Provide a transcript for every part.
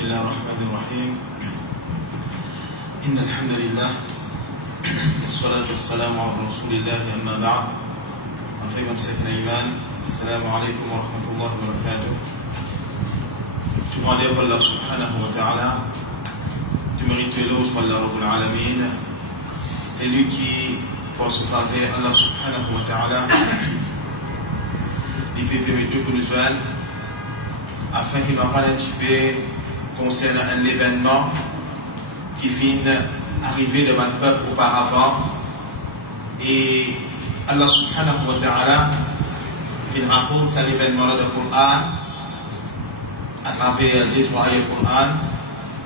بسم الله الرحمن الرحيم إن الحمد لله والصلاة والسلام على رسول الله أما بعد أخيرا سيدنا إيمان السلام عليكم ورحمة الله وبركاته. Tu m'en dis Allah subhanahu wa ta'ala, tu mérites l'eau sur Allah Rabbul Alamin. C'est lui qui, pour se flatter Allah subhanahu wa ta'ala, dit que Dieu pour nous afin qu'il m'en parle un petit peu concernant un événement qui vient d'arriver devant le peuple auparavant. Et Allah subhanahu wa ta'ala il rapporte cet événement-là du Coran à travers des trois ayats du Coran.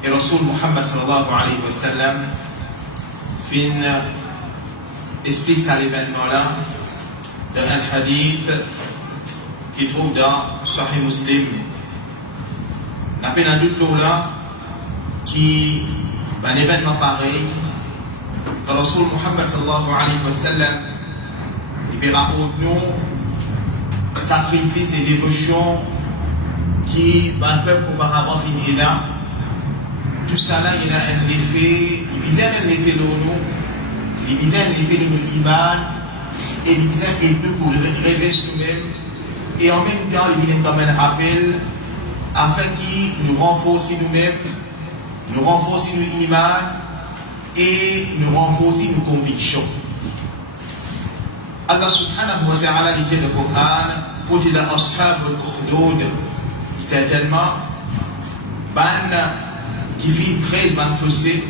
Et Rasul Muhammad sallallahu alayhi wa sallam explique cet événement-là dans un hadith qui trouve dans Sahih Muslim. La peine à doute là qui un événement pareil quand Rasul Muhammad sallallahu alayhi wa sallam il rapporte nous sacrifice et dévotion qui le peuple auparavant finit là. Tout ça là il y a un effet, il vise un effet de nous, il vise un effet de nos iman et il vise un effet pour révéler nous-mêmes et en même temps il vient comme un rappel afin qu'il nous renforce nous-mêmes, nous renforce nos iman et nous renforce nos convictions. Allah subhanahu wa ta'ala dit dans le Coran, pour dire à ashab al-ukhdud, certainement, ban qui fit 13 ban fossé,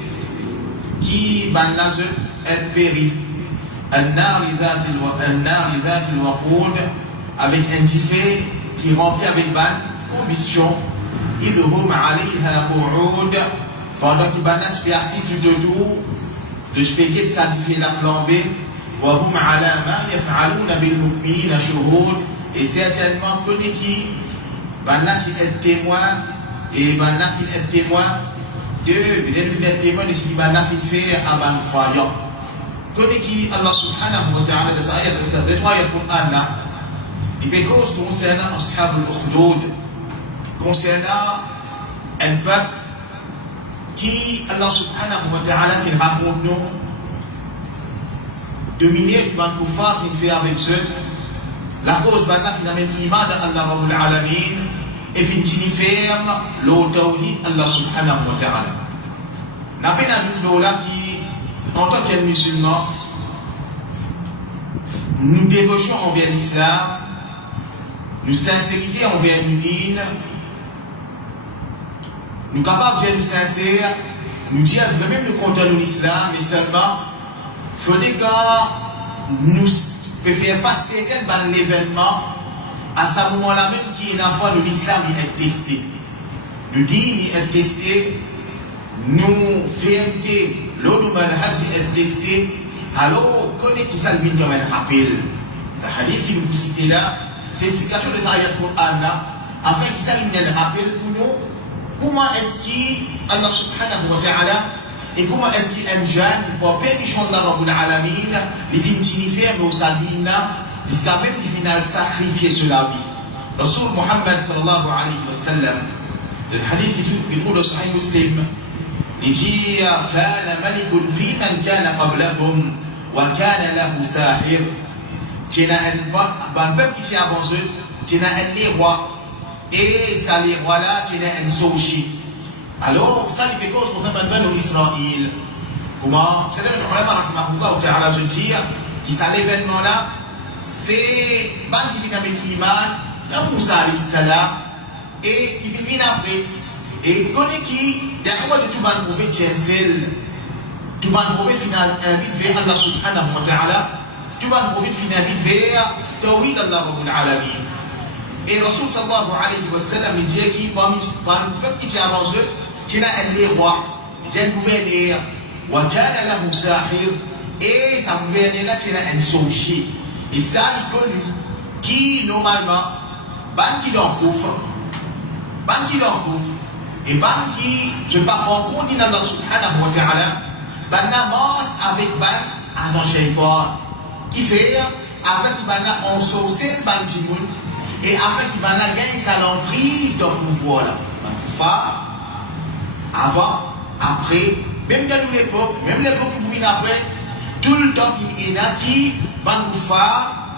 qui ban nazul un péri, un nar idhat al-waqoud, avec un tifé qui remplit avec ban, mission, il hum alayha qu'oud, pendant qu'il ban aspi assis du debout, de spéguer de certifier la flambée, وهم على ما يفعلون بالمؤمنين شهود et certainement connaît qui banna qui est témoin et banna qui est témoin de vous êtes témoin de ce qui banna fait à ban croyant connaît qui Allah subhanahu wa ta'ala dans sa ayat de trois ayats Coran là il peut cause concernant ashab al-ukhdud concernant un peuple qui Allah subhanahu wa ta'ala qui raconte nous dominer qui va nous faire fait avec eux la cause banna finalement iman d'Allah Rabbul Alamin et finit ferme le tawhid Allah subhanahu wa ta'ala n'a pas nous là qui en tant que musulmans nous dévotion envers l'islam nous sincérité envers nous dîne nous capables de nous sincères nous dire vraiment nous contenons l'islam mais seulement faudrait que nous faire face à l'événement à ce moment-là même qui est l'enfant de l'islam est testé. Nous dit il est testé, nous VMT, l'autre manhaj est testé, alors connaît qui ça vient comme un rappel. Ce hadith qui nous cite là, c'est l'explication de ça ayat Coran là, afin qu'il ça vienne un rappel pour nous, comment est-ce qu'Allah subhanahu wa ta'ala et comment est-ce qu'il y a un jeune pour permission de la Rabbul Alamin, les vignes mais au salina, jusqu'à même les finales sacrifier sur la vie. Rasul Muhammad sallallahu alayhi wa sallam, le hadith qui trouve dans Sahih Muslim, il dit كان ملك في من كان قبلكم وكان له ساحر. Tu as un peuple qui tient avant eux, tu as un roi, et ça les rois là, tu as un sorcier. Alors, ça fait cause pour ça maintenant Israël. Comment c'est le ulama rahimahullah ta'ala je dire qui ça l'événement là c'est ban qui vient avec iman dans Moussa alayhi salam et qui vient après et connaît qui derrière de tout ban prophète Tiensel tout ban prophète final invite vers Allah subhanahu wa ta'ala tout ban prophète final invite vers tawhid Allah rabbul alamin et Rasul sallallahu alayhi wa sallam il dit qui parmi peuple qui tient avant eux tu as un roi, tu as un gouverneur, et sa gouverneur là, tu as un sorcier. Et ça, il est connu, qui normalement, qui l'encoufre, et qui, je ne parle pas compte d'Allah subhanahu wa ta'ala, n'amance avec un shaytan, qui fait, afin qu'il ensorcer le et afin qu'il gagne sa emprise dans le pouvoir là. Avant, après, même dans l'époque, même l'époque qui vient après, tout le temps, il y en a qui,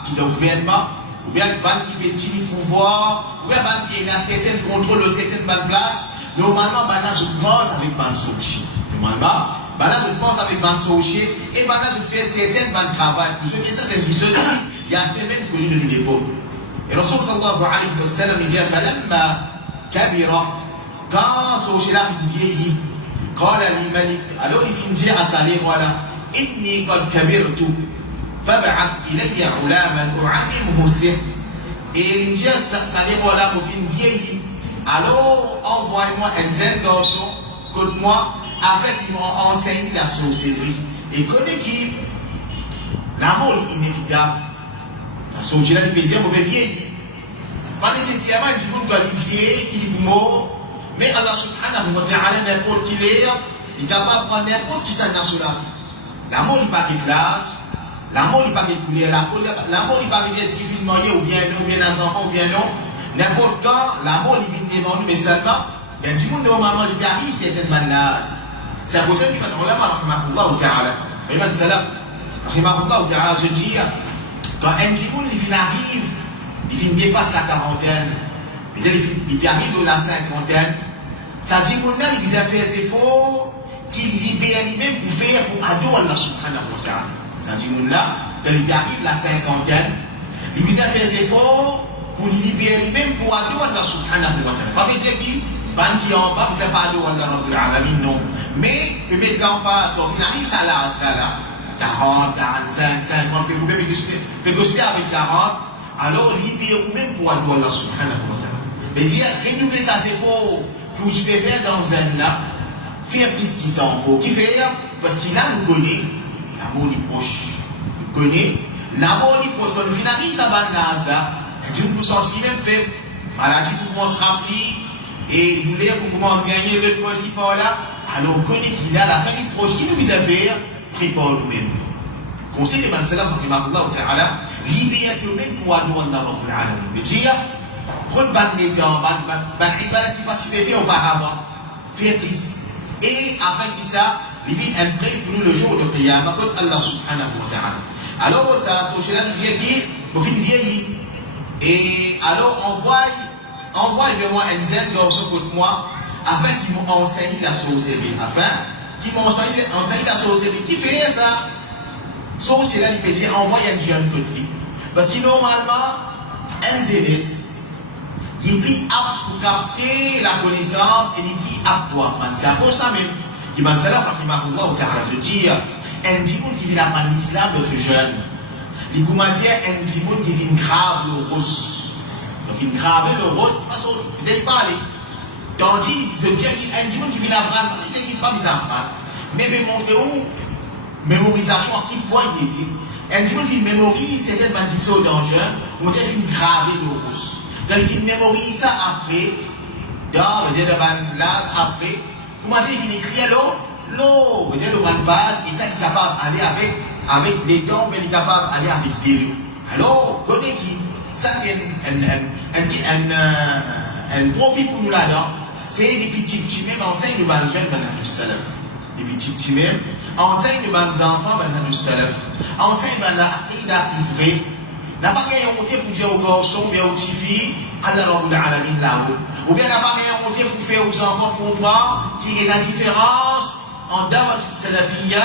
qui de gouvernement, ou bien qui petit pouvoir, ou bien qui a certains contrôles de certaines places. Normalement, je pense avec Bansouchi. Normalement, je pense avec Bansouchi et je fais certaines bandes de travail. Pour ceux qui ça, c'est une chose il y a semaine connu de l'époque. Et le Rasul sallallahu alayhi wa sallam il dit Falamma kabira, quand Souchi là vieillit, قال للملك alors il finit à salir voilà إني قد كبرت فابعث إلي غلاما أعلمه السحر. Et il dit à salir voilà pour finir vieillir. Alors, envoie-moi un jeune garçon, comme moi, afin qu'il m'enseigne la sorcellerie. Et connais qui l'amour est inévitable. La sorcellerie peut dire mauvais vieillir. Pas nécessairement un petit monde doit vieillir, il est mort, mais Allah subhanahu wa ta'ala, n'importe qui est, il est capable de prendre n'importe qui s'en a sur la vie. L'amour n'est pas de l'âge, l'amour n'est pas de couleur, l'amour n'est pas de ce qu'il filme ou bien non, ou bien dans un enfant, ou bien non. N'importe quand, l'amour il vient devant nous, mais seulement, il y a du monde normalement qui arrive certaines malades. C'est pour ça que quand on l'a rahimahullah ta'ala, Imam Salaf, rahimahullah ta'ala, je dis, quand un petit monde il arrive, il vient dépasse la quarantaine, il arrive de la cinquantaine, ça dit qu'on a des affaires c'est faux, qu'il libère lui-même pour faire pour adorer Allah subhanahu wa ta'ala. Ça dit qu'on là, quand il arrive la cinquantaine, les affaires c'est faux, pour libérer même pour adorer Allah subhanahu wa ta'ala. Pas dire qui, qui en bas, vous n'avez pas adorer Allah rabbul alamin, non. Mais, peut mettre en face, quand il arrive ça là, 40, 45, 50, vous pouvez négocier avec 40, alors libérer même pour adorer Allah subhanahu wa ta'ala. Mais dire, renouveler ça c'est faux, que je vais faire dans un là, faire plus qu'il s'en faut. Qui fait, parce qu'il a nous connaît, l'amour est proche. Nous connaît, l'amour est proche. Quand nous finissons ça va là, Dieu nous sent qu'il même fait maladie pour commencer à remplir et nous l'air pour commencer à gagner le principal là. Alors, on connaît qu'il a la famille proche qui nous vise à faire, prépare nous-mêmes. Conseil de Mansallah, libère nous-mêmes pour adorer Allah Rabbul Alamin. Mais dire, prendre les gants, qui participaient auparavant, faire plus. Et afin que ça, limite un prêt pour nous le jour de Qiyamah, contre Allah subhanahu wa ta'ala. Alors, ça, société dit qu'il faut vieillir. Et alors, envoie vers moi un jeune garçon contre moi, afin qu'il m'enseigne la sorcellerie. Afin qu'il m'enseigne la sorcellerie. Qui fait ça? Sorcellerie, il peut dire, envoie un jeune contre lui. Parce que normalement, un zélès, il est plus apte pour capter la connaissance et il est plus apte pour apprendre. C'est à cause de ça même. Qui m'a dit ça, je dis, un petit monde qui vient apprendre l'islam de ce jeune. Il m'a dit un petit monde qui vient grave le rose. Donc il grave le rose, parce qu'il ne peut pas aller. Tandis qu'il dit un petit monde qui vient apprendre, il ne peut pas bien apprendre. Mais mémorisation, à qui point il était. Un petit monde qui mémorise certaines malédictions dangereuses, on dit qu'il grave le rose. Quand il mémorise ça après, dans le après, comment dire, il écrit l'eau, le base, et ça il est capable d'aller avec les dents, mais il est capable d'aller avec des loups. Alors, connaît qui, ça c'est un profit pour nous là-dedans, c'est des petits même enseigne le ban jeune dans salaf. Les petits même enseigne le ban enfants dans le salaf. Enseigne dans la aqida plus vrai. N'a pas gagné un côté pour dire aux garçons, bien aux petites filles, Allah Rabbul Alamin là-haut. Ou bien n'a pas gagné un côté pour faire aux enfants comprendre qui est la différence en dawat salafiyya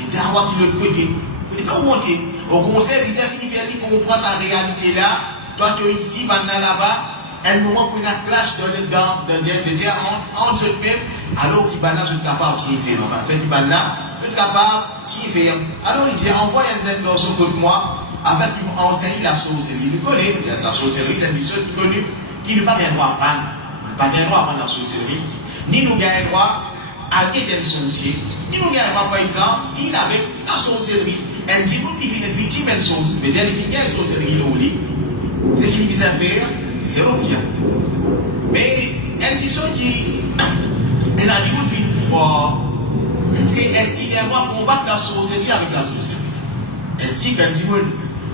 et dawat de l'autre côté. Vous ne pouvez pas monter. Au contraire, vous avez fini faire pour comprendre sa réalité là. Toi, tu es ici, maintenant là-bas, un moment où il y a un clash dans le dire entre eux-mêmes, alors qu'il va là, je suis capable de faire. Enfin, fait qu'il va là, je suis capable de faire. Alors il dit, envoie un zen garçon contre moi, afin qu'il m'enseigne la sorcellerie. Il connaît, la sorcellerie, c'est une chose connue, qui n'a pas bien droit à prendre. Il n'a pas bien droit à prendre la sorcellerie. Ni nous gagne droit à aider le sorcier. Ni nous gagne droit, par exemple, il avec la sorcellerie. Un petit groupe qui finit victime de sorcellerie. Mais il finit la sorcellerie, il oublie. C'est qu'il vise à faire, c'est Rokia. Mais une question qui est un petit groupe qui finit fort, c'est est-ce qu'il y a un droit pour combattre la sorcellerie avec la sorcellerie? Est-ce qu'il y a un petit groupe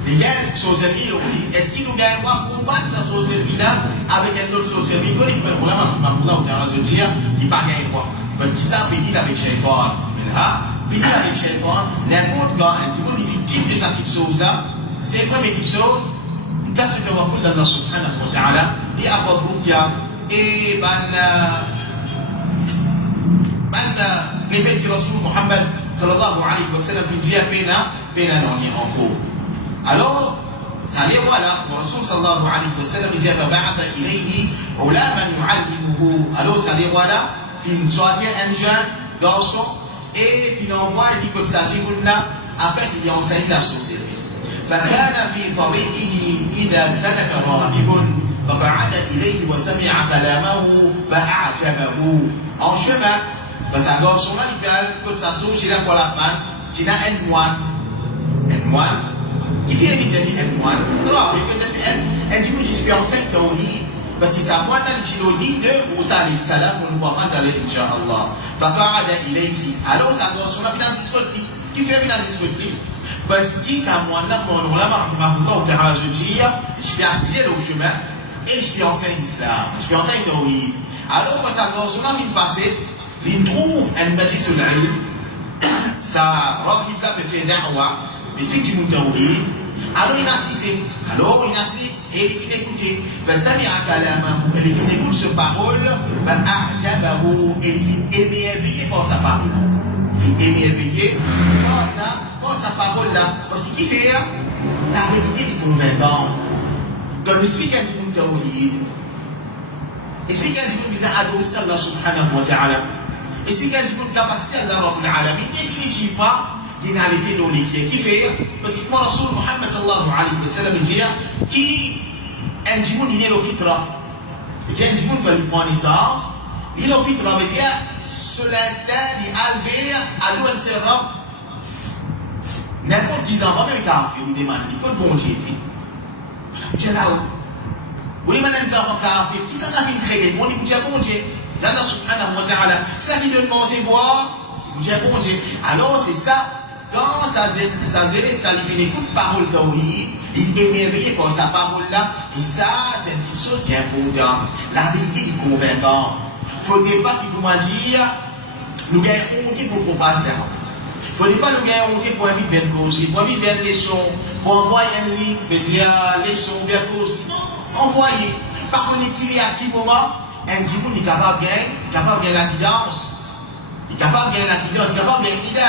les gars, sorcellerie, est-ce qu'il nous gagne droit pour combattre cette sorcellerie-là avec une autre sorcellerie? Il y a un autre sorcellerie qui n'a pas gagné droit. parce qu'il s'est béni avec Shaitan. Mais là, béni avec Shaitan, n'importe quand un petit monde est victime de cette chose là, c'est quoi quelque chose? Il place le recours d'Allah subhanahu wa ta'ala et après Rukia et répète que Rasul Muhammad sallallahu alayhi wa sallam fait dire pena non en cours. Alors, ça les voilà, Rasul sallallahu alayhi wa sallam dit فبعث إليه علما يعلمه. Alors, ça les voilà, il choisit un jeune garçon et il envoie il dit comme ça, afin qu'il enseigne la sorcellerie. فكان في طريقه إذا سلك راهب فقعد إليه وسمع كلامه فأعجبه. En chemin, parce que garçon là, il parle comme ça, il a pour la main, il a un moine, qui fait éviter un moine. Alors, peut-être un petit peu d'expérience théorie, parce que ça moine là, il dit de Moussa alayhi salam, on ne voit pas d'aller, Inch'Allah. فقعد إليه. Alors, ça garçon là, qui fait financer ce truc. Parce que ça moine là, mon ulama, je dis, je peux assister au chemin et je peux enseigner l'islam, je peux enseigner théorie. Alors, quand ça garçon là vient passer, il trouve un bâtisse sur l'île, ça rahib là me fait da'wa, mais c'est que tu m'as dit, alors il a assisté, et il fait écouter, il fait écouter sa parole, et il fait émerveiller par sa parole. Il fait émerveiller par sa parole là, parce qu'il fait la vérité est convaincante. Quand nous expliquons un petit peu expliquons un petit peu bizarre à Allah subhanahu wa ta'ala. Expliquons un petit peu de capacité à Allah Rabbul Alamin. Définitivement, il y a l'effet de l'équipe qui fait, parce que moi, Rasul Muhammad sallallahu alayhi wa sallam dit, qui un petit peu il est le fitra. Il dit un petit peu va lui prendre naissance, il est le fitra, veut dire, sur l'instant, il est élevé à l'eau serrant. N'importe 10 ans, même quand il nous demande, il peut le bon Dieu. Dieu là-haut. Vous voyez maintenant les enfants kafir, qui s'en a fait créer, on dit bon Dieu. Allah subhanahu wa ta'ala, qui s'en a fait de manger, boire, il dit bon Dieu. Alors c'est ça, quand ça lui fait écoute parole tawhid, il est émerveillé par sa parole là, et ça c'est une petite chose qui est importante. La vérité est convaincante. Il ne faut pas qu'il nous dire, nous gagnons honte pour propager d'abord. Il ne faut pas nous gagner honte pour inviter bien cause, pour inviter bien leçon, pour envoyer un livre, pour dire leçon, bien cause. Non, envoyer. Par contre, qu'il est à qui moment, un petit peu, il est capable de gagner la guidance. Il est capable de gagner la guidance, il est capable de gagner l'idée.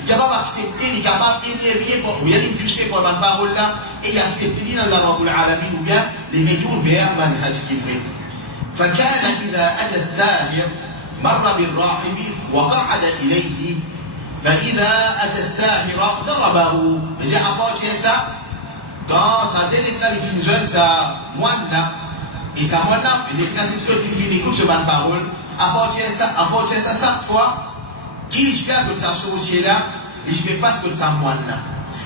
Il est capable d'accepter, il est capable d'élever, il est touché par ma parole là, et il accepte d'Allah Rabbul Alamin ou bien les méthodes vers manhaj qui fait. فكان إذا أتى الساهر مر بالراحب وقعد إليه فإذا أتى الساهر ضربه. Déjà apporter ça, quand ça s'est installé une jeune, ça moine là, et ça moine là, et les finances qui écoute ce ban parole, apporter ça chaque fois, qui espère que ça sorcier là, il espère pas ce que ça moine là.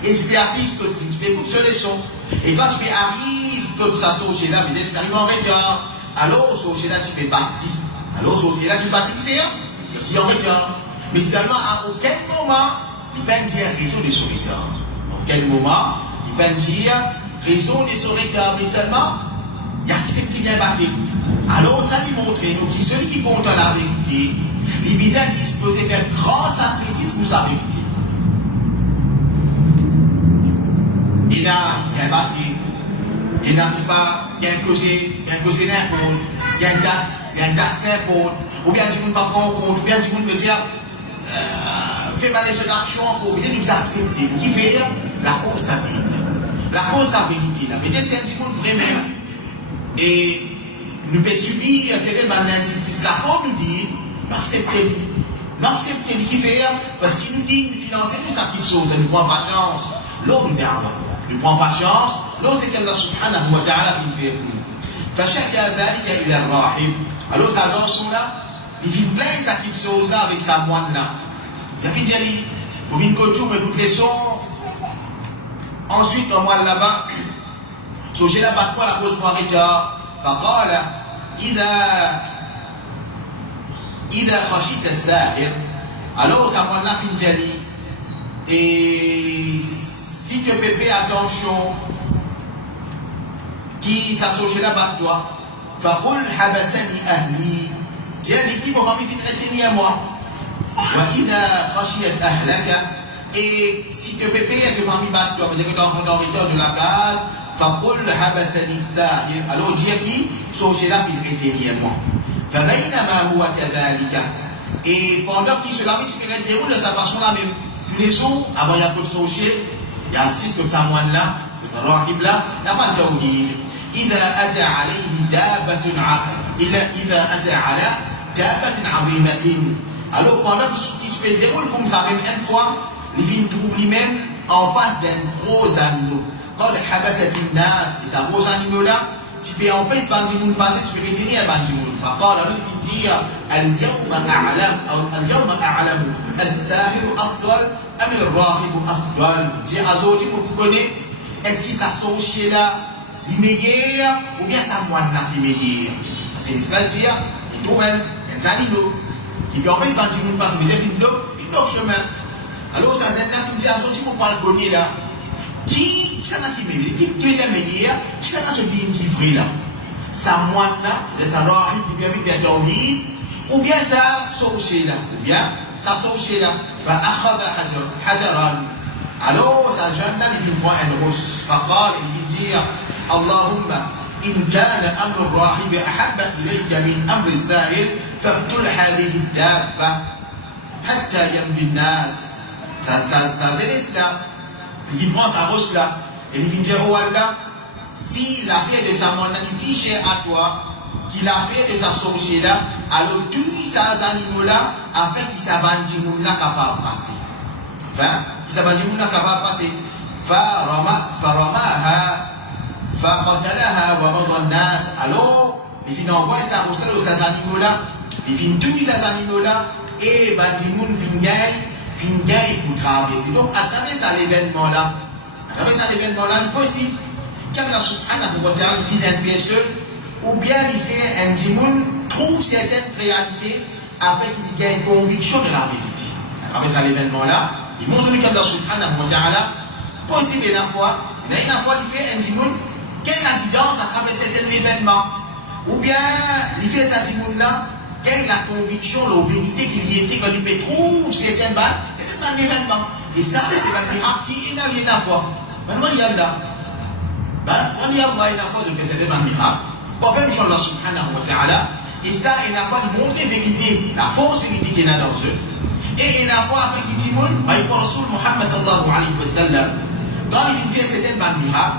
Et tu peux assister, tu peux écouter sur les sons. Et quand tu peux arriver que ça sorcier là, peut-être tu peux arriver en retard. Alors, sorcier là, tu peux battre. Alors, sorcier là, tu peux battre faire. Et si en retard. Mais seulement à aucun moment, il peut dire raison de son retard. À aucun moment, il peut dire raison de son retard. Mais seulement, il accepte qu'il vient battre. Alors, ça lui montre, donc, celui qui compte la vérité, il est bien disposé d'un grand sacrifice pour sa vérité. Il a un bâti, il n'a pas un clocher n'importe, il y a un gaz n'importe, ou bien tu ne peux pas prendre en compte, ou bien tu ne peux dire, fais mal les actions pour bien nous accepter. Qui fait la cause à vérité. La cause à vérité, la vérité c'est un petit monde vraiment. Et nous pouvons subir certaines injustices. La cause nous dit, n'acceptez qui fait, parce qu'il nous dit, nous financer nous sa petite chose, elle ne prend pas chance. L'homme nous garde. Ne prend pas chance, alors c'est qu'Allah subhanahu wa ta'ala qui fait plus. فشكى ذلك إلى الراحب. Alors ça danse là, il vient plein sa petite chose là avec sa moine là. Il a dit, vous venez que tout, mais toutes les sons. Ensuite, on voit là-bas, so j'ai là bas quoi la cause pour arrêter. فقال إذا خشيت الساحر. Alors ça moine là fin dit, et si tu peux faire attention, qui s'associe là-bas toi, فقل حبسني أهلي. Tiens, l'équipe aux familles finit à moi. Et si tu peux payer de famille batte, tu vas dire que tu es en retard de la case, فقل حبسني الساحر. Alors Dieu qui sorti là il retenait moi. فبينما هو كذلك. Et pendant qu'il se lave, il se déroule de sa façon là même. Tous les jours, avant il y a peu de sorciers, il y a 6 comme ça moine là, les rahib là, il n'y a pas de tawhid. إذا أتى عليه دابة إذا أتى على دابة عظيمة. Alors pendant qu'il se déroule comme ça même une fois, les filles trouvent lui-même en face d'un gros animal. Quand les habasat nas, et ces gros animaux là, tu peux empêcher Bandimoun passer, tu peux retenir Bandimoun. Quand la vie dit اليوم أعلم أو اليوم أعلم الساحر أفضل أم الراهب أفضل. Dit Azoti pour vous connaître, est-ce qu'il s'associe là, il meilleur ou bien ça moine là qui meilleur? Parce que l'Israël dit, il trouve un animal qui peut empêcher Bandimoun passer, mais il y a un chemin. Alors ça c'est là qui dit Azoti pour pas le gagner là. Qui ça n'a qui meilleur, qui les aime meilleur, qui ça n'a ce bien qui vrai là? Ça moine là, ça rahib qui vient avec tawhid, ou bien ça sorcier là, ou bien ça sorcier là. Fa akhadha hajaran. Alors ça jeune là il prend un rousse. Faqal il dit Allahumma in kana amru rahib ahabba ilayka min amri sahil fabtul hadhihi ad-dabba hatta yamdi an-nas. Ça c'est là. Il prend sa roche là, et il vient dire au Allah, si la fait de sa monnaie qui plus cher à toi, qu'il a fait de sa sorcière là, alors tous ces animaux là, afin qu'il s'abandie moun là capable de passer. Enfin, qu'il s'abandie moun là capable de passer. Faramaha, faqatalaha wa madha an-nas. Alors, il vient envoyer sa roche là aux animaux là, il vient tous ces animaux là, et bandi moun vient gagner pour traverser. Donc, à travers ça l'événement là, il est possible qu'Allah subhanahu wa ta'ala dit d'un PSE, ou bien il fait un dimoun, trouve certaines réalités afin qu'il gagne conviction de la vérité. À travers ça l'événement là, il montre qu'Allah subhanahu wa ta'ala, possible une fois, il fait un dimoun, quelle est la guidance à travers certains événements, ou bien il fait un dimoun là, quelle est la conviction, la vérité qu'il y était quand il peut trouver certaines balles, c'est un événement. Et ça, c'est un miracle qui est une fois. Maintenant, il y a là. On y a une fois de faire un miracle. Pour même Allah subhanahu wa ta'ala. Et ça, une fois, il montre la vérité, la fausse vérité qu'il y a dans eux. Et une fois, après qu'il dit, il pour Rasul Muhammad sallallahu alayhi wa sallam, quand il fait certains miracles,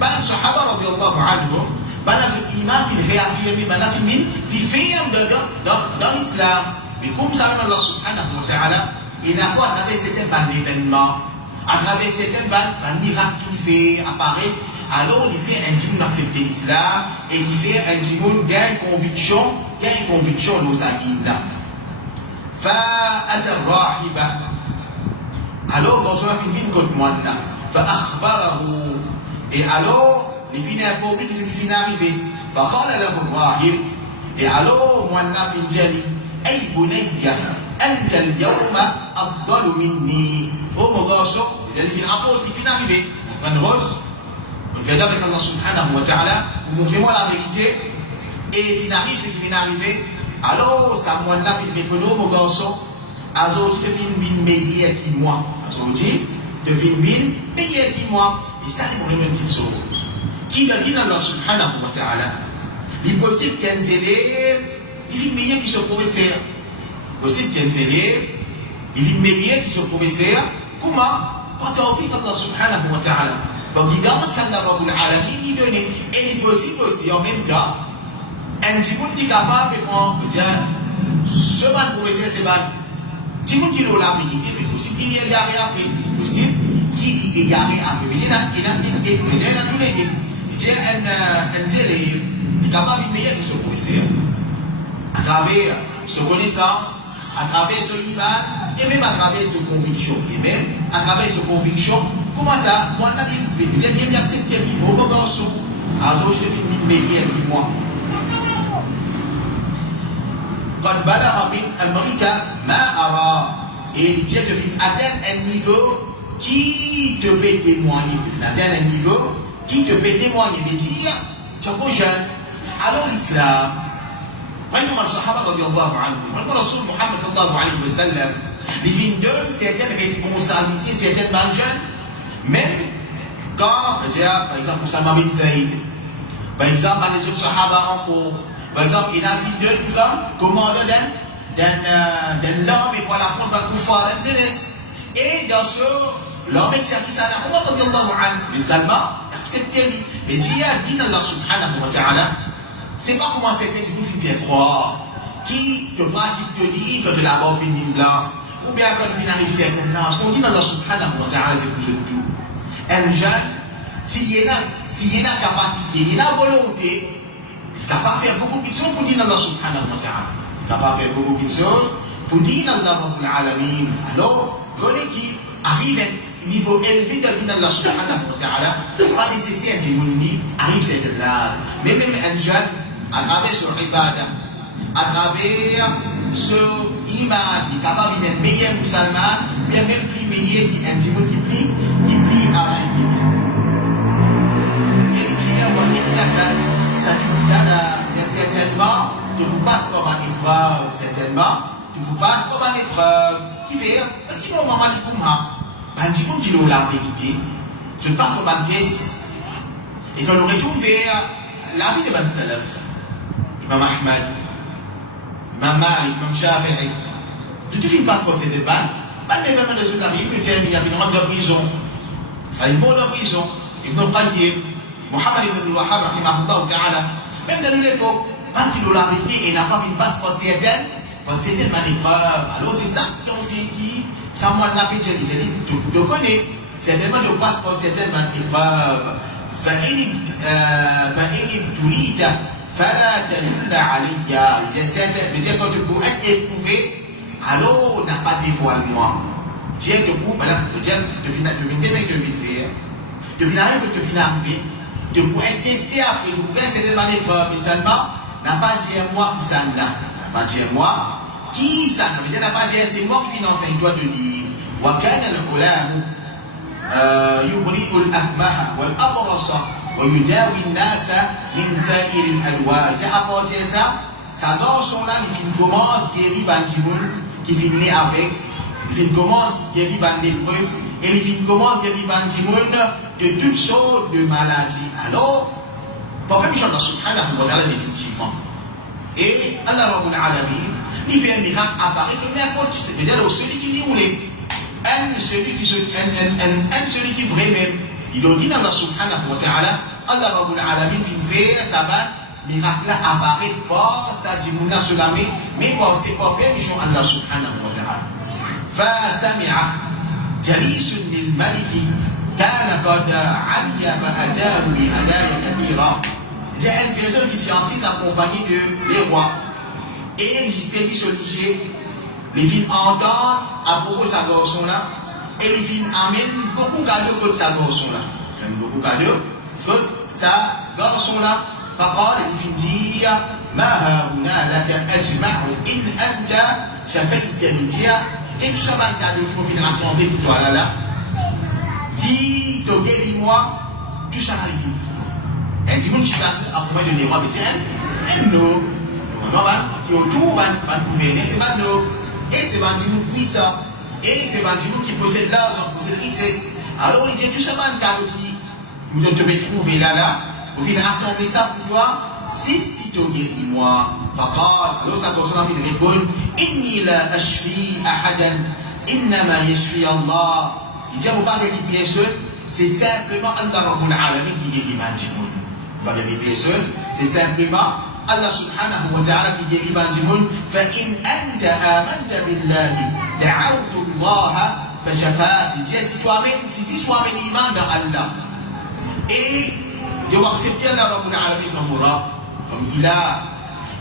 les Sahaba radiallahu anhum, le iman il réaffirme, il fait dans l'islam. Mais comme ça, Allah subhanahu wa ta'ala, il a fois à travers certains événements, à travers certains miracles qu'il fait apparaître, alors il fait un djimoun accepter l'islam et il fait un djimoun gagne conviction dans sa guide. Fa'at al-rahiba. Alors, dans ce cas, il vient contre moi là. Fa'akhbarahu. Et alors, les filles informées de ce qui finit arrivé. Faqala lahu al-rahib. Et alors, moi là, il dit, Ay bunayya, anta al-yawma afdalu minni. Oh mon garçon, il a dit qu'il rapporte, il finit arrivé. Van Rose, on vient avec Allah subhanahu wa ta'ala, montrez-moi la vérité, et il arrive ce qui vient d'arriver. Alors, ça moi là, il répond, oh mon garçon, Azoti devine vin meilleur que moi. Azoti devine vin meilleur que moi. Et ça, il faut remettre une chose. Qui devine Allah subhanahu wa ta'ala. Il est possible qu'il y ait des élèves, il vit meilleur que son professeur. Il est possible qu'il y ait des élèves, il vit meilleur que son professeur. Comment? Par tawfiq Allah subhanahu wa ta'ala. Donc, il garde ce qu'Allah Rabbul Alamin lui donne. Et il est possible aussi, en même temps, un petit monde qui est capable de prendre, de dire, ce ban professeur, c'est ban. Si vous dites la vérité, mais possible qu'il y ait égaré après, possible qu'il y ait égaré après. Mais il y a tous les deux. Il y a un élève qui est capable de payer pour ce professeur, à travers sa connaissance, à travers son iman, et même à travers sa conviction. Et même à travers sa conviction, comment ça, moi, je vais accepter le livre, au garçon. Alors, je vais finir meilleur que moi. قد بلغ من أمرك ما أرى. Et il dit de atteindre un niveau qui te peut témoigner. Atteindre un niveau qui te peut témoigner. Mais dire, tu es un jeune. Alors l'islam, وإنما الصحابة رضي الله عنهم والرسول محمد صلى الله عليه وسلم les films donnent certaines responsabilités, certaines marges, même quand, par exemple, Oussama bin Zaïd, par exemple, les autres Sahaba encore, par exemple, il a vu deux comme commandant d'un homme et pour la prendre dans le Koufar, et dans ce, l'homme exerce ça, les Salman acceptent, mais Dieu a dit Allah subhanahu wa ta'ala, c'est pas comment certains nous fait croire, qui te pratique te dit que de la bonne fini blanc, ou bien quand il arrive certaines âges, on dit dans Allah subhanahu wa ta'ala, c'est plus de tout. Un jeune, s'il y a capacité, il y a volonté, il est capable de faire beaucoup de choses pour dire dans Allah subhanahu wa ta'ala. Il est capable de faire beaucoup de choses pour dire dans Allah rabbul alamin. Alors, connaît qui arrive à un niveau élevé de dire dans Allah subhanahu wa ta'ala, pas nécessaire de dire, arrive cette place. Mais même un jeune, à travers son ibadah, à travers ce iman, il est capable d'être meilleur musulman, bien même plus meilleur qu'un monde qui plie argentine. Et il dit, ça certainement, tu vous passes comme une épreuve, certainement, tu vous passes comme une épreuve. Qui fait? Parce qu'il y a un moment qui dit la vérité, je passe comme une caisse. Et quand on retourne vers la vie de Ban Salaf, Imam Ahmad, Imam Malik, Imam Shafi'i, tu finis pas pour cette balle, pas l'événement de ce qui peut-être il y a une rentre de prison, ça est bon de prison, Ibn Qayyim, Muhammad ibn al-Wahhab, rahimahullah ta'ala, même dans l'époque, quand il a la vérité et n'a pas une passe pour certaines épreuves. Alors c'est ça qui, ça moi l'a fait, de connaître, certainement de passe pour certaines épreuves. فإن ابتليت فلا تدل علي. J'essaie de dire que pour être éprouvé, alors on n'a pas dévoile-moi. Dieu te coupe, de pour être testé après, de pour être certainement l'épreuve, mais seulement, n'a pas dit moi qui s'en a. N'a pas dit moi qui s'en a. N'a pas dit c'est moi qui finance, il doit te dire. وكان الغلام يبرئ الأكمه والأبرص ويداوي الناس من سائر الأدواء. J'ai apporté ça, ça garçon là, il commence à guérir Bantimoun, qui finit avec, il commence à guérir Bantépreux, et il commence à guérir Bantimoun de toutes sortes de maladies. Alors, pour même chose, Allah subhanahu wa ta'ala définitivement. Et Allah rabbul alamin, il fait un miracle apparaître que n'importe qui, c'est-à-dire celui qui dit où les celui qui vraiment il a dit dans Allah subhanahu wa ta'ala, Allah rabbul alamin fait faire sa miracle apparaît pas ça dit mouna solamé mais pas c'est pas permission Allah subhanahu wa ta'ala. فسمع جليس للملك كان قد عمي فأتاه بهدايا كثيرة. Il y a une personne qui tient assise accompagnée des rois et il peut dire ce les filles entendent à propos de sa garçon-là, et les filles amènent beaucoup de cadeaux que sa garçon-là. J'aime beaucoup de cadeaux que sa garçon-là. Par les filles disent Ma haouna laka ajma'u in anta shafaita lidia. Et tout ça va le cadeau pour finir à santé pour toi là. Si tu guéris moi, tout ça va le dire. Et dis-moi que tu passes à propos de l'héros, mais tiens, nous, qui autour va gouverner, c'est pas nous. Et c'est Bantimou puissant, et c'est Bantimou qui possède l'argent, possède richesse. Alors il dit tout ça, un cadeau qui nous te trouver là, vous venez rassembler ça pour toi, si tu guéris moi, alors ça personne a fait de répondre, Inni la ashfi ahadan, innama yashfi Allah. Il dit, vous parlez de pieds seul, c'est simplement Allah rabbul alamin qui guérit Bantimou. Vous parlez de pieds seul, c'est simplement Allah subhanahu wa ta'ala qui guérit Banjimoun. فَإِنْ أَنْتَ آمَنْتَ بِاللَّهِ دَعَوْتُ اللَّهَ فَشَفَاءَ. Il dit, si toi-même iman dans Allah, et tu vas accepter Allah Rabbul Alamin comme il a,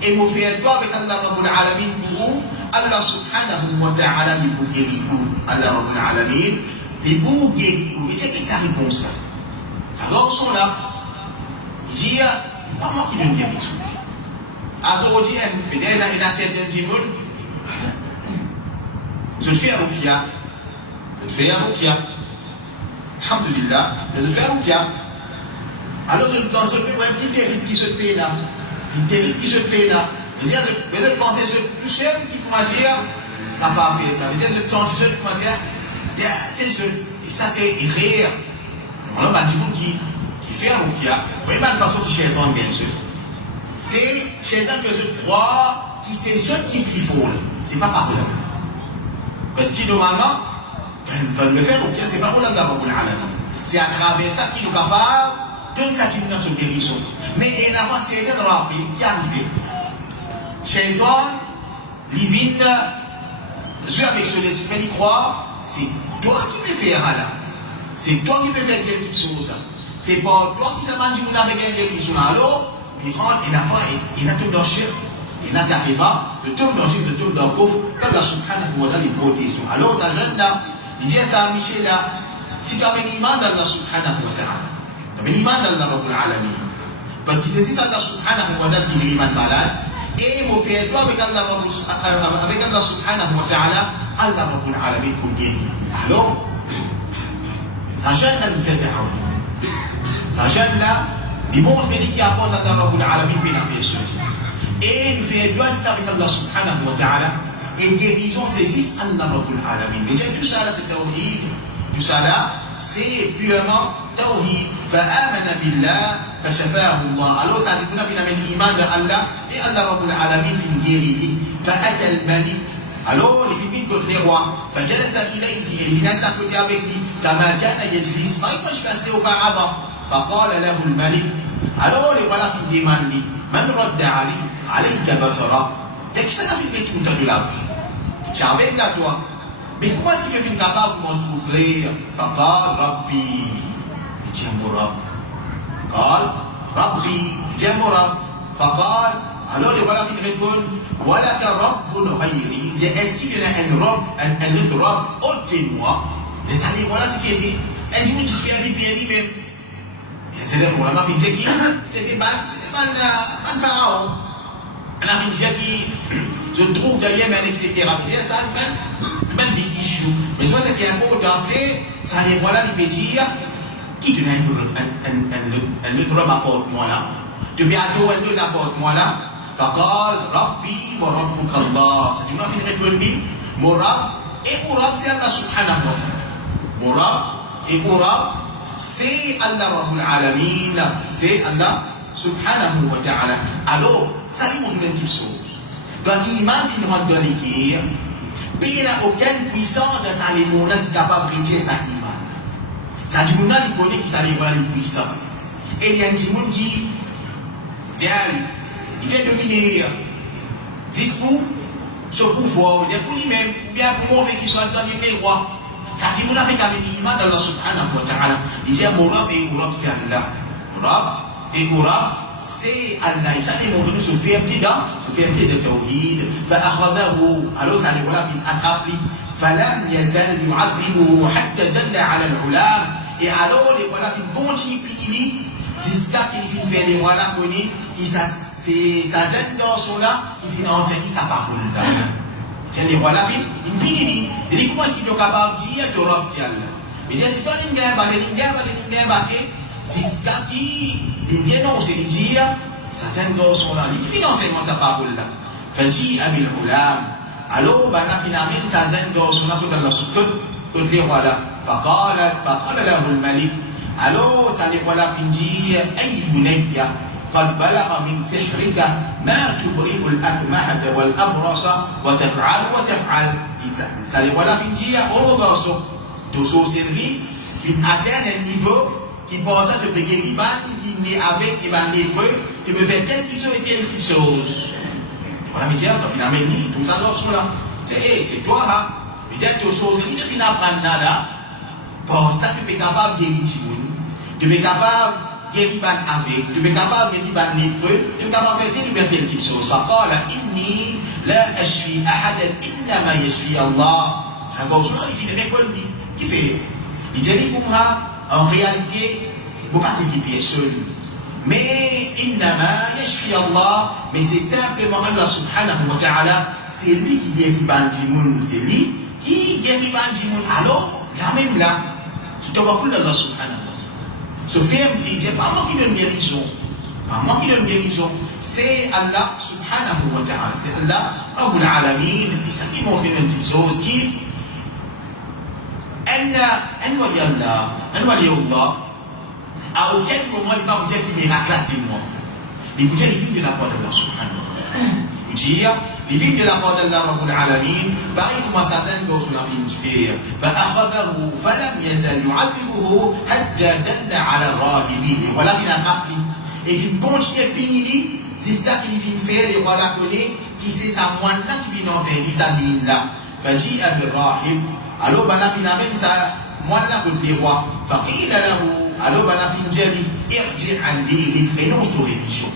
et vous faites toi avec Allah Rabbul Alamin pour Allah subhanahu wa ta'ala qui vous guérit, Allah Rabbul Alamin, mais pour vous guérir, vous voyez que ça répond ça. Alors, ils sont là, il dit, pas moi qui donne guérison. Alors, il y a certains gens je te fais un rukia. Je te fais un rukia. Alhamdulillah. Je te fais un rukia. Alors, dans ce pays, il y a une terrible qui se paie là. Une terrible qui se paie là. Peut-être penser ce plus seul qui pourra dire, n'a pas fait ça. Peut-être sentir seul qui pourra dire, c'est seul. Et ça, c'est rire. On a dit qui fait un qui a. Mais pas de façon qui Shaitan bien seul. C'est Shaitan qui se croire qui c'est ce qui faut. C'est pas par là. Parce que normalement, quand le faire, c'est pas pour la c'est à travers ça qu'il est capable de nous satisfaire dans son guérison. Mais il a pas c'est dans la vie qui arrive. Shaitan, il vient jouer avec ce laisser il croit, c'est toi qui peux faire là. C'est toi qui peux faire quelque chose là. C'est pas toi qui s'est mangé avec quelque chose là. Alors, il rentre, il a tout dans le chien. Il n'a qu'à pas, je tourne dans le chien, je tourne dans le coffre, comme la subhanahu wa ta'ala les protégeons. Alors, ça jeune là, il dit à ça, Michel là, si tu as un iman d'Allah subhanahu wa ta'ala, tu as un iman d'Allah Rabbul Alamin. Parce que c'est ça, Allah subhanahu wa ta'ala qui est l'iman malade. Et vous faites toi avec Allah subhanahu wa ta'ala, Allah Rabbul Alamin pour guérir. Alors, ça jeune là, il fait da'awa. Ça jeune là, il montre qu'il apporte Allah Rabbul Alamin pour la personne. Et il fait doigt avec Allah subhanahu wa ta'ala. Et guérison saisisse Allah Rabbul Alamin. Mais tout ça là, c'est tawhid. Tout ça là, c'est purement tawhid. Fa'amana billah, fashafa'ahu Allah. Alors ça dit qu'on a finalement l'iman de Allah. Et Allah Rabbul Alamin fin guéri. Fa'ata al-malik. Alors il finit contre les rois. Fajalasa ilayhi. Il finit à côté avec lui. Kama kana yajlis. Pas comme je passais auparavant. Faqala lahu al-malik. Alors les voilà fin demandent. Man radda ali. Alayka basara. Dès que ça a fait tout le temps de la vie. J'avais là toi. Mais pourquoi est-ce qu'il est capable de me trouver? Faqal Rabbi. Il dit Mourab. Faqal Rabbi. Il dit Mourab. Faqal. Alors les voilà qui répondent. Voilà que Rabbun ghayri. Il dit est-ce qu'il y a un Rabb, un autre Rabb autre que moi? Et ça dit voilà ce qu'il dit. Un jour tu fais un vie même. C'est là pour la mafia qui c'était ban pharaon. La mafia qui se trouve derrière Yémen, etc. Ça même big issue. Mais ce qui est important, c'est ça les voilà les petits qui te un autre Rabb apporte-moi là. Depuis bientôt un autre apporte-moi là. Faqal Rabbi wa Rabbuka Allah. C'est une autre réponse. Mourab et Mourab c'est Allah subhanahu wa ta'ala. Mourab et Mourab c'est Allah Rabbul Alamin. C'est Allah subhanahu wa ta'ala. Alors, ça dit mon une chose. Quand l'imam finit dans les guerres, il n'y a aucune puissance dans sa lémon qui est capable de briser sa iman. Ça dit, il connaît qui s'allait voir les puissants. Et il y a un petit monde qui, il fait dominer, discours, ce pouvoir, il y a pour lui-même, ou bien pour mauvais qui soit dans les rois. Ça dit, il a fait comme l'iman d'Allah subhanahu wa ta'ala. Il dit, Mourab et Mourab, c'est Allah. Mourab et Mourab, c'est Allah. Et ça, les montre se fait un petit de tawhid. Alors ça, les voilà, il attrape lui. فَلَمْ يَزَلْ يُعَذِّبُهُ حَتَّى دَلَّ عَلَى الْعُلَامِ. Et alors, les voilà, il continue, jusqu'à qu'il fait les voilà, qui ça, c'est sa zen dans son là, il finit enseigner sa parole là. Tiens, les voilà, il finit. Il dit, comment est-ce qu'il est capable de dire d'Europe, c'est Allah? Il dit, si toi, il y a un baquet, jusqu'à qui, il dit non, c'est de dire, sa zen dans son là, il finit enseignement sa parole là. Fati abil ulam. Alors, là, finalement, sa zen dans son là, toutes les rois là. فقال له الملك. Alors, ça les voilà finir, أي بني قد بلغ من سحرك ما تبرئ الأكمه والأبرص وتفعل. Ça les voilà finir, oh garçon, de sorcellerie, qui atteint un niveau qui pense à te guérir, qui n'est avec l'hébreu, qui peut faire telle chose et telle chose. Voilà, mais tiens, finalement, tout ça dans là. C'est toi, hein. Mais tiens, tu sorcellerie, tu finis à prendre là. Pour ça, tu es capable de guérir. Tu es capable de guérir avec. Tu es capable de guérir l'hébreu. Tu es capable de faire quelque chose. فقال إني لا أشفي أحدا إنما يشفي الله. Ça va souvent il fait des écoles qui fait. Il dit pour moi en réalité vous pas équiper seul. Mais إنما يشفي الله. Mais c'est simplement Allah subhanahu wa ta'ala. C'est lui qui guérit Bandimoun. C'est lui qui guérit Bandimoun. Alors jamais là. Tu te vois d'Allah subhanahu wa ta'ala. Ce ferme, il dit pas moi qui donne guérison. Pas moi qui donne guérison. c'est Allah subhanahu wa ta'ala, c'est Allah Rabbul Alamin. Et ça qui montre une petite chose qui un wali Allah, à aucun moment il va vous dire qu'il miracle c'est moi. Il vous dit les films de la part d'Allah subhanahu wa ta'ala. Il vous dit les films de la part d'Allah Rabbul Alamin, pareil comme ça c'est dans la fin de faire. فأخذه فلم يزل يعذبه حتى دل على الراهبين. Et voilà il a rappelé. Et il continue à punir jusqu'à qu'il finisse faire les voilà qui c'est sa moine là qui vient dans sa ligne là. فجيء بالراهب. Alors ben la finalement ça moine là contre les rois. فقيل له alors ben la fin dit ارجع عن دينك renonce aux religions.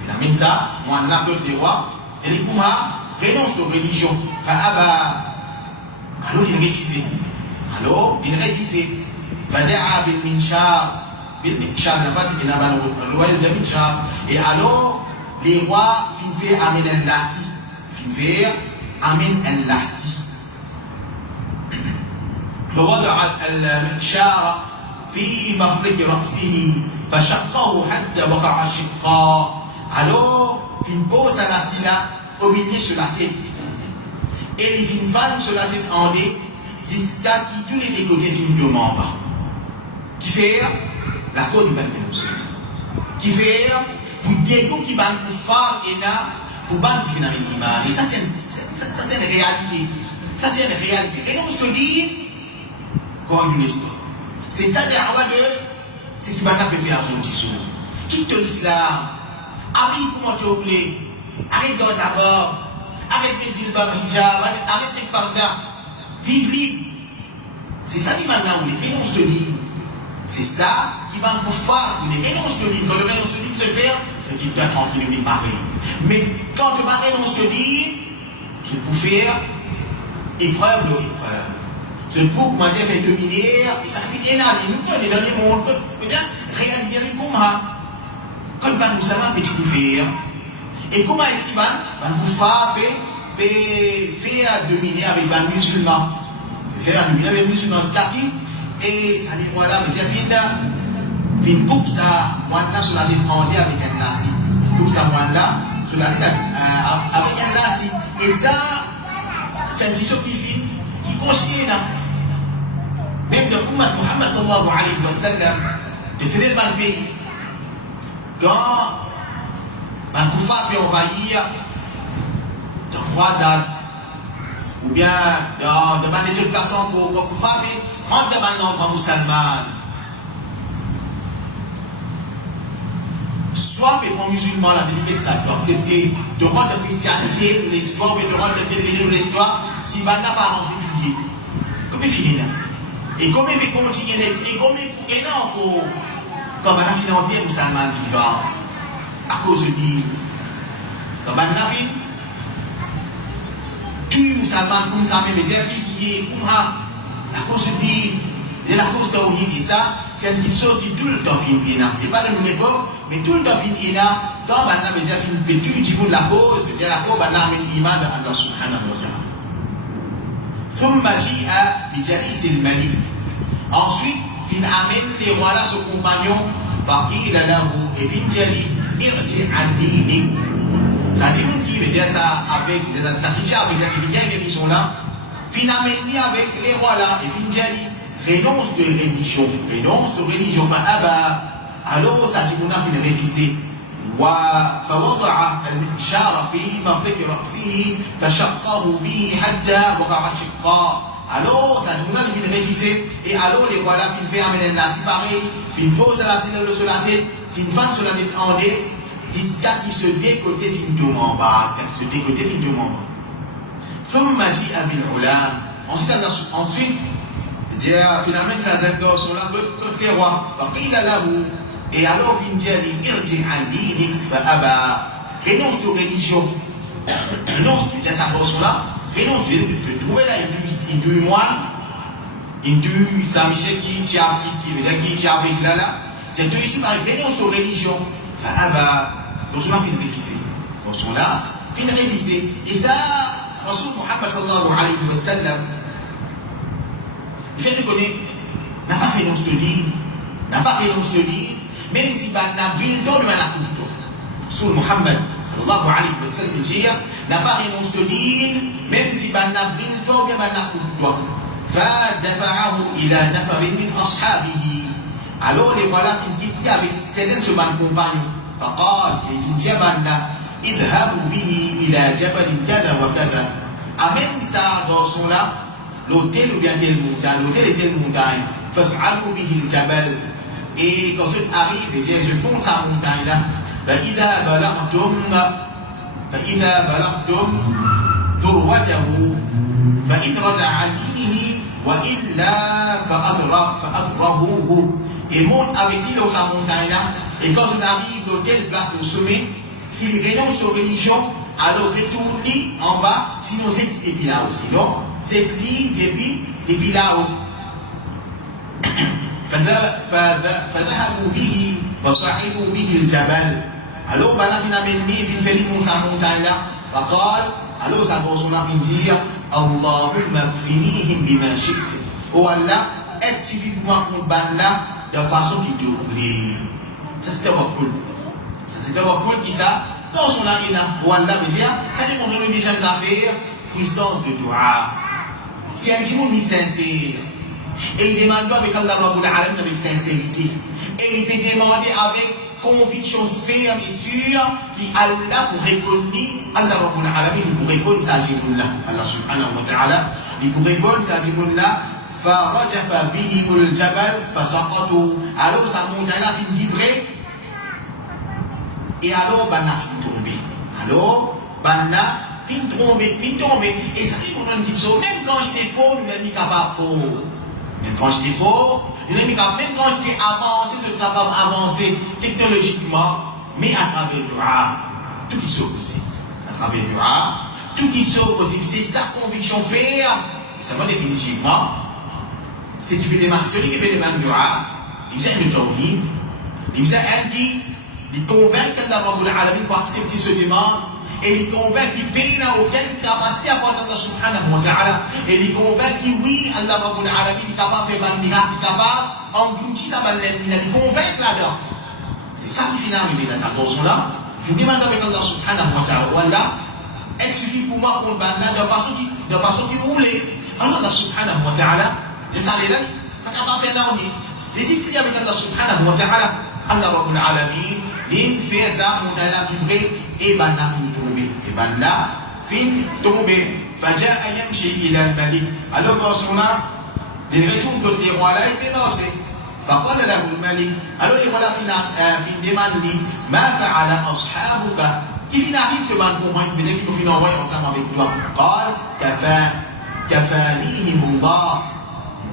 Finalement ça moine là contre les rois. Et les Kouma renonce aux religions. فأبى. Alors il refusait. فدعا بالمنشار. Et alors les rois finfèrent amener un lassi. فوضع المنشار في مفرق رأسه فشقه حتى وقع شقا. Alors il pose un lassi là au milieu sur la tête. Et il finit fan sur la tête en dé jusqu'à qui tous les côtés finissent de membres. Qui fait la côte du Banque qui fait pour des gens qui vont pour faire et là pour ban qui finit avec l'imam. Et ça c'est une réalité. Ça c'est une réalité. Et donc je te dis quoi une histoire. C'est ça derrière de c'est qui va taper faire son petit jour. Quitte l'islam. Arrête comment tu voulais. Arrête dans ta mort. Arrête de dire hijab. Arrête de parler. Vive libre. C'est ça qui m'a dit. Et donc je te dis. C'est ça qui va nous faire une renonce de livre. Quand le renonce de livre se fait, c'est qu'il doit tranquille de marrer. Mais quand le renonce de livre, c'est pour faire épreuve de épreuve. C'est pour que Dieu fait dominer, et ça fait énorme. Nous sommes dans le monde, peut-être réaliser les combats. Quand le musulman peut faire. Et comment est-ce qu'il va nous faire dominer avec les musulmans? Faire dominer avec les musulmans, c'est et ça dit voilà, mais tiens, fin coupe ça, moi là sur la tête en avec un lassi. Coupe ça, moi là sur la tête avec un lassi. Et ça, c'est une question qui continue là. Même de Muhammad sallallahu alayhi wa sallam, de tenir dans le pays. Quand un koufar peut envahir dans croisade, ou bien dans des autres personnes pour koufar, rentre maintenant pour musulman. Soit pour musulman, la vérité que ça doit accepter de rendre la christianité l'histoire, mais de rendre la religion l'histoire, si on n'a pas rentré publié. Comment finir là? Et comment il continue et comment il est encore comme on a fini en terre musulman vivant à cause de Dieu. Comme on a fini, tu musulman comme ça, mais bien fusillé, comme ça. La cause de la cause d'Aouhid, et ça, c'est une chose qui tout le temps finit là. Ce n'est pas de mon époque, mais tout le temps finit là. Quand on a déjà fini pétu, tu vois la cause, tu la cause, on a mis l'imam de Allah subhanahu wa ta'ala. ثم جيء بجليس الملك. Ensuite, fin amène les rois là, son compagnon, فقيل له ابن جلي ارجع عن دينك. Ça dit qui veut dire ça avec ça qui tient avec les gens qui sont là. Finalement, avec les rois là, et Finjali renonce de religion. Alors, ça dit qu'on a fait refusé. فوضع المنشار في مفرق رأسه فشقه به حتى وقع شقا. Alors, ça dit qu'on a fait refusé. Et alors, les rois là, fin fait amener la séparée, fin pose la séparée sur la tête, fin fan sur la tête en dé, jusqu'à qu'il se décote fin de en bas. ثم جيء بالغلام. Ensuite, finalement, ça s'est sur la contre les rois. فقيل له. Et alors, Finjali, irji an dinik fa'aba. Renonce de religion. Renonce, c'est ça, renonce de trouver là, une deux moines, une deux Saint-Michel qui a avec là. C'est deux ici, renonce de religion. Fa'aba. Donc, cela finit refusé. Donc, cela finit refusé. Et ça, Rasul Muhammad sallallahu alayhi wa sallam, il fait reconnaître, n'a pas renonce de dire, même si on a vu le temps de la coupe. Sur Muhammad sallallahu alayhi wa sallam dit n'a pas réponse de dire même si ban n'a pris toi ou bien ban n'a pris toi فدفعه إلى نفر من أصحابه alors les voilà qui dit avec certains de ses compagnons فقال il dit اذهبوا به إلى جبل كذا وكذا amène ça dans son là l'hôtel ou bien telle montagne l'hôtel est telle montagne فاسعلوا به الجبل et quand il arrive il dit je monte sa montagne là فإذا بلغتم ذروته فإن رجع عن دينه وإلا فأضربوه et monte avec lui dans sa montagne là et quand on arrive dans telle place au sommet s'il renonce aux religions alors retourne en bas sinon c'est depuis là aussi non c'est lui depuis là-haut فذهبوا به وصعدوا به الجبل alors bah là finalement il fait lui sa montagne là فقال alors ça va son afin dire اللهم اكفنيهم بما شئت oh Allah aide suffisamment pour ban là de façon qui te plaît ça c'était cool ça c'était cool qui ça dans son là il a oh Allah me dire ça démontre une déjà des affaires puissance de doua si un dimanche sincère et il demande avec Allah Rabbul Alamin avec sincérité et il peut demander avec conviction ferme et sûre qui Allah pour reconnaître Allah Rabbul Alamin il pour reconnaître sa jimoun-là Allah subhanahu wa ta'ala il pour reconnaître sa jimoun-là فرجف بهم الجبل فسقطوا alors sa montagne a fait vibrer et alors banna fin tomber alors banna fin tomber et ça dit qu'on a une petite chose même quand j'étais faux nous n'avons pas faux même quand j'étais faux même quand j'étais avancé je suis capable d'avancer technologiquement mais à travers le dua tout qui soit possible à travers le dua tout qui soit possible c'est sa conviction ferme et ça va définitivement c'est qui fait des marques, celui qui fait des marques de dua, il vient de dormir, il vient il convainc qu'Allah Rabbul Alamin pour accepter ce demande, et il convainc qu'il paye n'a aucune capacité à part Allah subhanahu wa ta'ala, et il convainc qu'il oui, Allah Rabbul Alamin est capable de faire un miracle, il est capable d'engloutir sa maladie, il convainc là-dedans. C'est ça qui finit arrivé dans cette portion-là. Je demande avec Allah subhanahu wa ta'ala, voilà, il suffit pour moi qu'on le banne de façon qui roule. Alors Allah subhanahu wa ta'ala, et ça les là, pas capable de faire là on dit. C'est ici qu'il y a avec Allah subhanahu wa ta'ala, Allah Rabbul Alamin, il fait ça, on a la vibré, et ben là, fin tombé. Et ben là, fin tombé. Faja'a yamshi ila al-malik. Alors quand on a, les retours d'autres les rois là, il peut marcher. فقال له الملك alors les voilà fin demande lui ما فعل أصحابك كيف نعرف que ban pour moi il veut qu'il nous envoie ensemble avec toi قال كفانيهم الله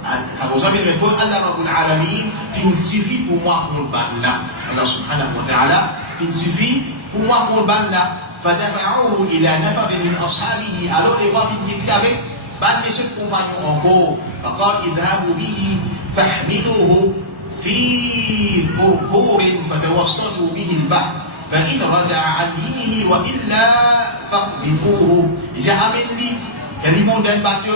ça vous a bien répondu Allah Rabbul Alamin il suffit pour moi qu'on le banne là Allah subhanahu wa ta'ala il suffit pour moi qu'on le banne là فدفعوه إلى نفر من أصحابه alors les rois fin dit avec ban les sept compagnons encore فقال اذهبوا به فاحملوه في برهور فتوسطوا به البحر فإن رجع عن دينه وإلا فاقذفوه جاء مني كلمة d'un bateau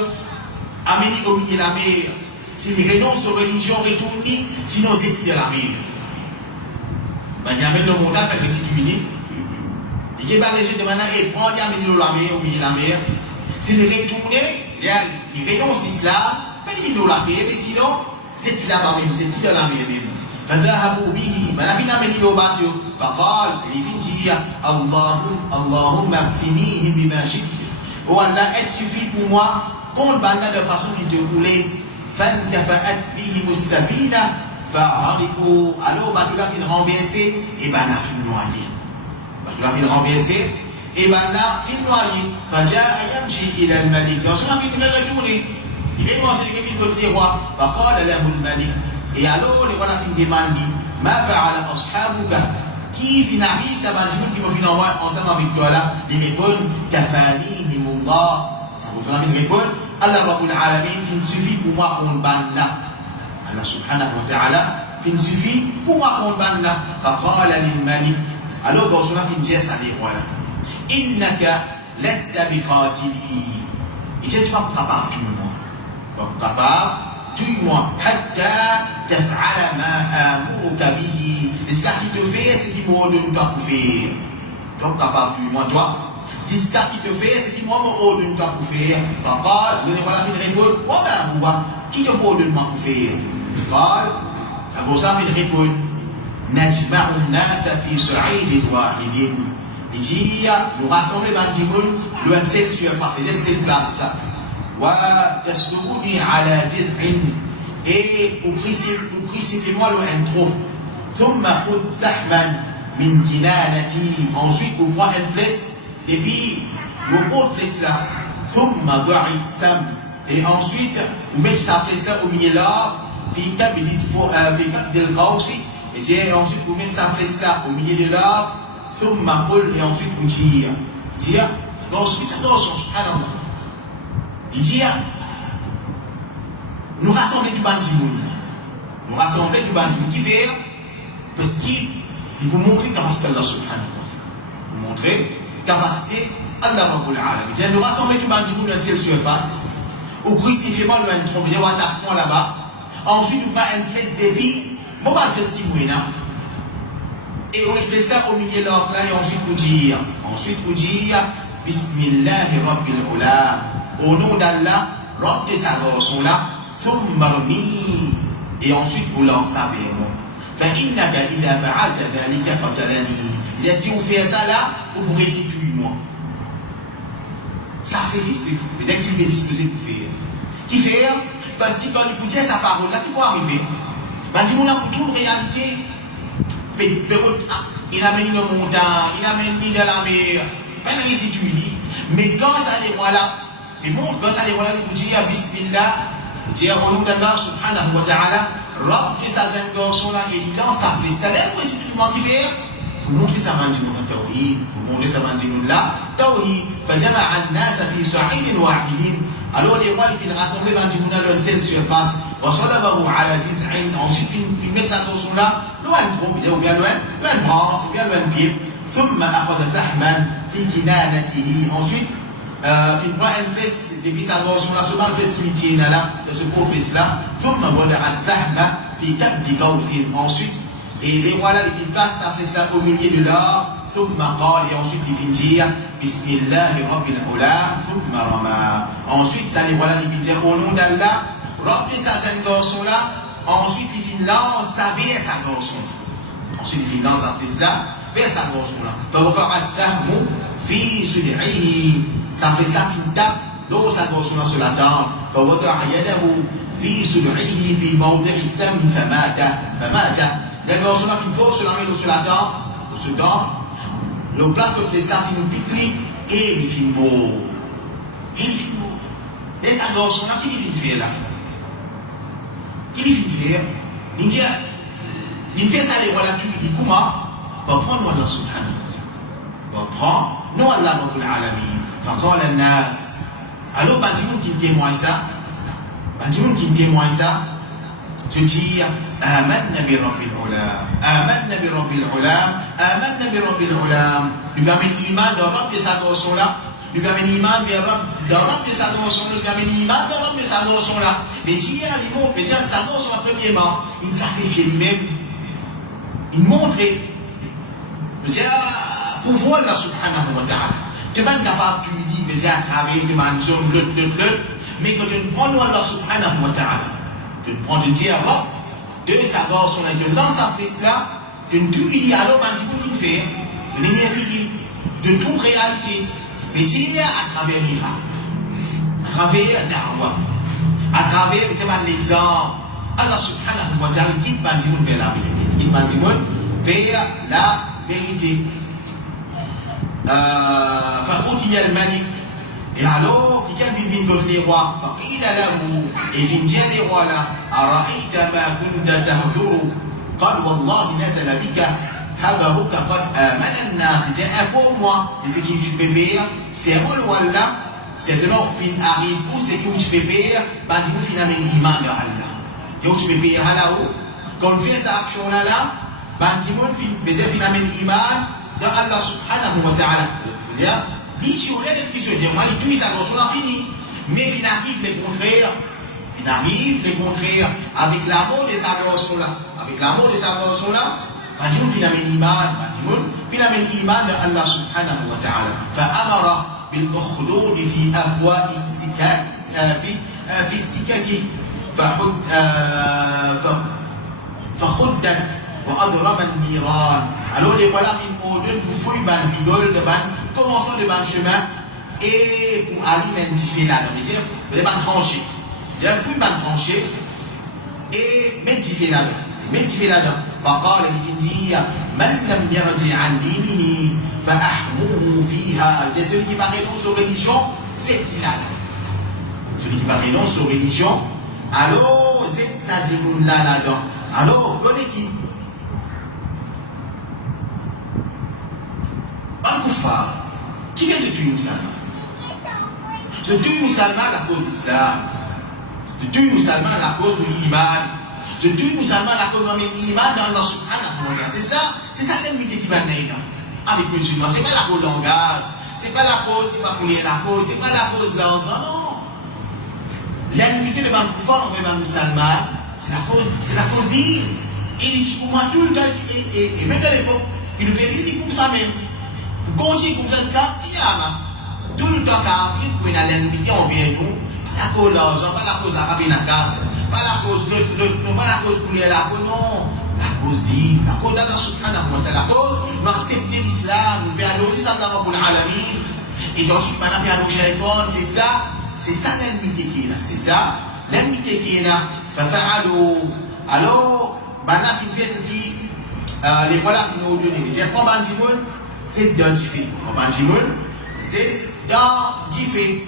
amené au milieu de la mer s'il renonce aux religions retournées sinon c'est de la mer ben il amène le montagne par les situés il y a des gens de maintenant et prend il amène la mer au milieu de la mer s'il retourne il renonce l'islam mais il nous la paix mais sinon c'est là-bas même, c'est dans la mer même. فذهبوا به ما فينا من يوباتيو فقال لفنجي اللهم اكفنيهم بما شئت والله elle suffit pour moi qu'on le banne de façon qui déroulait فانتفأت بهم السفينة فغرقوا alors bateau là fin renversé et ben la fin noyé bateau là fin renversé et ben la fin noyé فجاء يمشي إلى الملك donc on a fin de retourner il est commencé à dire que le roi فقال له الملك et alors les rois la fin demande ما فعل أصحابك qui fin arrive ça va dire qui va fin envoyer ensemble avec toi là il répond كفانيهم الله ça vous a fin répondre Allah Rabbul Alamin fin suffit pour moi qu'on le banne là Allah subhanahu wa ta'ala fin suffit pour moi qu'on le banne là فقال للملك alors quand on a fin dire ça les rois là إنك لست بقاتلي et je ne suis pas capable capable tue-moi hatta taf'ala ma amuruka bihi ce qui te fait c'est qui me donne pas pour faire donc capable de moi, toi. Si ce qui te fait, c'est qui moi, mon de toi pour faire. Quand il voilà, il répond, oh ben, moi, qui te peut de moi pour faire. Quand ça pour ça, il répond, نجمع الناس في صعيد واحد. Il dit, nous rassemblons les gens, nous sommes sur cette place. وتسلكني على جذع et précipitez-moi le intro. ثم خذ سحما من كنانتي. Ensuite, vous prenez une flèche et puis vous prenez une flèche là. ثم ضع السم. Et ensuite, vous mettez sa flèche là au milieu là. في كبد القوس. Et ensuite, vous mettez sa flèche là au milieu de l'arbre. ثم قل. Et ensuite, vous tirez. Dire. Ensuite, ça danse. Subhanallah. Il dit, nous rassemblons du bandimoun. Nous rassemblons du bandimoun qui fait, parce qu'il peut montrer la capacité d'Allah subhanahu wa ta'ala. Pour montrer la capacité d'Allah rabbul alamin. Nous rassemblons du bandimoun dans cette surface, au crucifixion, nous allons trouver un attachement là-bas. Ensuite, nous allons une flèche d'épi, nous allons une flèche qui mouille. Et on fait ça au milieu de l'arbre là, et ensuite vous dire, Bismillahi rabbil ula. Au nom d'Allah, Rabb de sa sont là, Thummarni, et ensuite vous l'en savez. فإنك إذا فعلت ذلك قتلني. Si vous faites ça là, vous pourrez s'y tuer moi. Sacrifice peut-être qu'il est disposé pour faire. Qui fait? Parce qu'il doit écouter sa parole là, qui peut arriver. Ben, dis-moi là, pour toute réalité, il amène une montagne, il amène une dans la mer, pas de résidus. Mais quand ça les voilà, et bon, quand ça les voilà, il dit Bismillah, il dit au nom d'Allah subhanahu wa ta'ala, Rabb de sa garçon là, et il lance sa flèche. C'est-à-dire que c'est tout le monde qui fait, pour montrer sa main du monde tawhid, pour montrer sa main du monde là, tawhid, فجمع الناس في صعيد واحد. Alors les rois, ils rassemblent du monde dans cette surface, وصلبه على جذع. Ensuite, ils mettent sa garçon là, loin ou bien loin branche, ou bien loin pied. ثم أخذ سحما في كنانته. Ensuite, il prend une flèche, depuis sa garçon là, souvent une flèche qui tient là, ce pauvre flèche là. ثم وضع السهم في كبد قوس. Ensuite, et les rois là, ils placent sa flèche là au milieu de l'arbre. ثم قال, et ensuite il finit dire Bismillah rabbil ula. ثم rama. Ensuite, ça les rois là, ils finissent au nom d'Allah, Rabb de sa garçon là. Ensuite, il finit lance sa vie et sa garçon. Ensuite, il finit lance sa flèche là vers sa garçon là. فوقع السهم في صدعه. Ça fait ça qu'il tape dans sa garçon là sur la tempe. فوضع يده في صدعه في موضع السهم فمات. La garçon là finit sur la main sur la tempe. Sur ce temps, le place de flèche là finit piquer et il finit mort. Et sa garçon là, qui lui finit faire là? Qui lui finit faire? Il dit, il fait ça, les voilà, il dit, comment? Va prendre Allah subhanahu wa ta'ala. Va prendre, non Allah rabbul alamin. Va prendre le nas. Alors, Bandimoun qui témoigne ça, tu dis, Amanna bi rabbil ulam. Amanna bi rabbil ulam. Amanna bi rabbil ulam. Lui permet l'iman de Rabb de sa garçon là. Lui permet l'iman de Rabb de sa garçon là. Lui permet l'iman de Rabb de sa garçon là. Mais tiens, il montre, déjà, sa garçon là, premièrement, il sacrifie lui-même. Il montre, pouvoir là, subhanahu wa ta'ala. Tu n'es pas capable de dire, mais déjà, travailler de manière zone, mais que tu ne prends Allah subhanahu wa ta'ala. Tu ne prends de dire, Rabb, de sa garçon là, tu lances sa fils là, tu ne dis, il y a l'homme un petit peu qui fait, de l'énergie, de toute réalité. Mais dire à travers l'Iran, à travers la da'wah, à travers l'exemple, Allah subhanahu wa ta'ala guide Bandimoun vers la vérité. Guide Bandimoun vers la vérité. فأوتي الملك. Et alors, quelqu'un vient contre les rois. فقيل له, et vient dire les rois là, أرأيت ما كنت تهجر قال والله نزل بك حذرك قد آمن الناس. C'est informe-moi de ce que tu peux faire. C'est un roi là. C'est de l'ordre qui arrive où c'est que tu peux faire. Bandimoun finalement l'iman de Allah. Donc tu peux faire là-haut. Quand on fait cette action là, Bandimoun peut-être finalement l'iman de Allah subhanahu wa ta'ala. Dit sur les qui se disent, moi, tout ça, on a fini. Mais il arrive les contraires. Il arrive les contraires avec l'amour de sa garçon là. Avec l'amour de sa garçon là, Bandimoun finalement l'iman. Bandimoun puis la même iman de Allah subhanahu wa ta'ala. فأمر بالخلود في أفواه السكك في السكك فخدت وأضرب النيران. Alors les voilà qui ordonnent pour fouiller ban bidol de ban, commençons de ban chemin et pour alimenter là, donc les ban tranchés. Déjà fouille ban tranché et mettre là-dedans. فقال لفندي من لم يرجع عن دينه فأحموه فيها. Celui qui va renoncer aux religions, c'est qui là? Celui qui va renoncer aux religions, alors c'est ça dit là-dedans. Alors, connais qui? Bankoufar. Qui vient se tuer musulman? Se tuer musulman à la cause de l'islam. Se tuer musulman à la cause de l'iman. Se tuer musulman à la cause de l'iman dans Allah subhanahu wa ta'ala. C'est ça l'ennemi qui va naître avec musulman. C'est pas la cause de langage. C'est pas la cause, c'est pas pour lier la cause. C'est pas la cause de l'argent, non. L'ennemi de Bankoufar envers les musulmans, c'est la cause d'île. Il dit pour moi tout le temps, et même dans l'époque, il nous dit pour ça même. Pour continuer comme ça, il y a tout le temps qu'Afrique, pour une l'ennemi envers nous, pas la cause de l'argent, pas la cause arabe la casse, pas la cause pas la cause pour la cause, non. La cause d'île, la cause d'Allah subhanahu wa ta'ala, la cause, nous accepter l'islam, nous faire aussi ça dans le alamin, et donc, si maintenant, bien le c'est ça l'ennemi qui est là, c'est ça, l'ennemi qui est là, alors, maintenant, il fait ce qui, les voilà qui nous donnent, je prends Banjimoun, c'est dans Jifé, Banjimoun, c'est dans Jifé,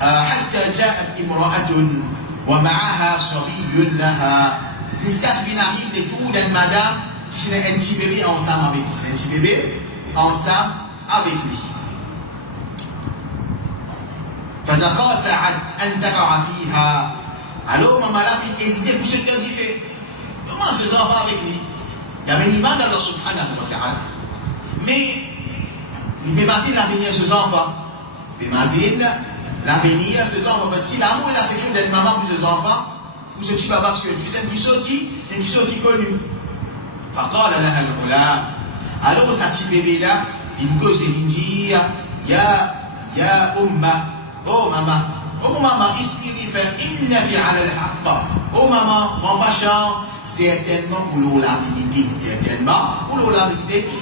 حتى جاءت امرأة ومعها صبي لها. C'est ce qui arrive de tout d'une madame qui est un petit bébé ensemble avec lui. Un petit bébé ensemble avec lui. فتقاطعت أن تقع فيها. Alors maman là a hésité pour se dire Jifé. Comment ses enfants avec lui? Il y avait une image d'Allah subhanahu wa ta'ala. Mais il peut imaginer l'avenir de ses enfants. Il peut imaginer l'avenir de ses enfants parce qu'il a l'amour et l'affection d'une maman pour ses enfants, pour ce petit baba, parce que c'est une chose qui est connue. فقال لها الغلام. Alors ce petit bébé là, il me cause et dit Ya umma, oh maman, inspirez, faire innabi ala al-haqqa. Oh maman, prends pas chance, certainement pour la vérité,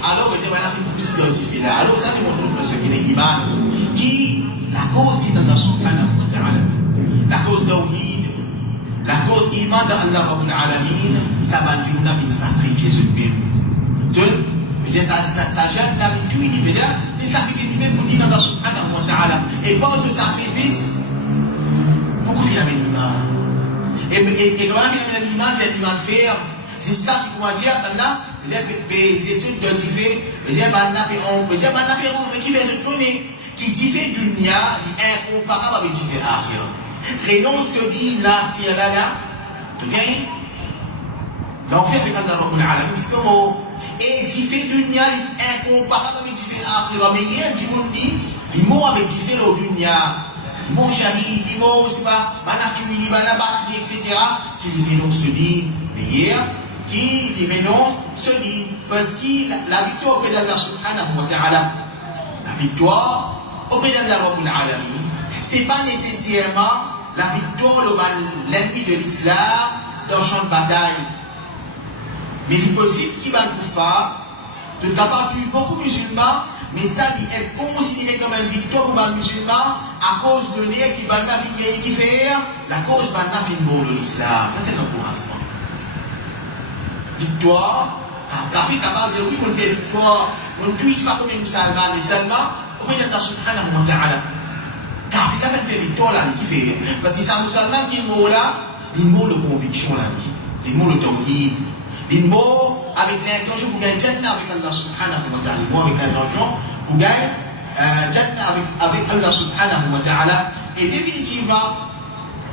alors que tu vas plus identifier là. Alors ça, tu montres ce qui est iman, qui la cause d'Allah subhanahu wa ta'ala, la cause d'Awhid, la cause iman d'Allah Rabbul Alamin, ça va dire qu'on a fait sacrifier ce bébé. Mais ça jeune la vie du bébé, les sacrifices du bébé pour dire Allah subhanahu wa ta'ala. Et par ce sacrifice, pourquoi il a mis l'iman? Et comment il a mis l'iman? C'est l'iman ferme. C'est ça qui pourra dire, là, les études de Jifé, qui fait de donner, qui Jifé dunya, est incomparable avec Jifé akhira. Renonce que dit là, de gagner. L'enfer avec Allah Rabbul Alamin, c'est comme et Jifé dunya, est incomparable avec Jifé akhira. Mais hier, du monde dit, il mort avec Jifé le dunya. Il mort shahid, il mort, c'est pas, manakuli, manabakli, etc. Qui lui renonce se dit, mais hier, qui les renonce se dit parce que la victoire auprès d'Allah subhanahu wa ta'ala, la victoire auprès d'Allah Rabbul Alamin, c'est pas nécessairement la victoire de l'ennemi de l'islam dans le champ de bataille. Mais il est possible qu'il va le faire, de tabac beaucoup de musulmans, mais ça est considéré comme une victoire pour les musulmans à cause de l'air qui va naviguer qui fait la cause va naviguer de l'islam. Ça c'est l'encouragement. Victoire, la vie capable de dire oui, on fait victoire, on ne puisse pas comme les musulmans, mais seulement, au milieu de Allah subhanahu wa ta'ala. Car il a même fait victoire là, qui fait. Parce que c'est un musulman qui est mort là, il mot de conviction là, il mot de tawhid, il mot avec l'intention pour gagner Jannah avec Allah subhanahu wa ta'ala, il mot avec l'intention pour gagner Jannah avec Allah subhanahu wa ta'ala. Et définitivement,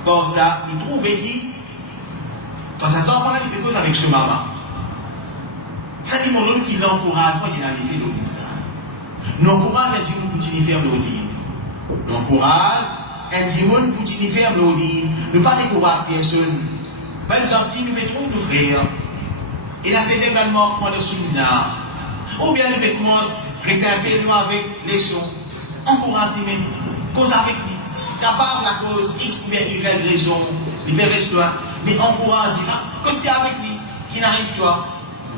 comme ça, nous trouvons dit, quand ça s'en va là, il fait cause avec ce maman. Ça dit mon homme qui l'encourage, moi, il a l'effet de ça. Nous encourage un dimanche pour continuer faire l'audit. Nous encourage un dimanche pour continuer faire l'audit. Nous ne pas décourager personne. Par exemple, si nous mettons nos frères, et là c'est également point de sunna. Ou bien il commence à rester un peu avec les sons. Encouragez-moi, cause avec lui. Capable la cause X ou bien Y raison, libère-toi, mais encouragez-moi, cause qui est avec lui, qui n'arrive pas.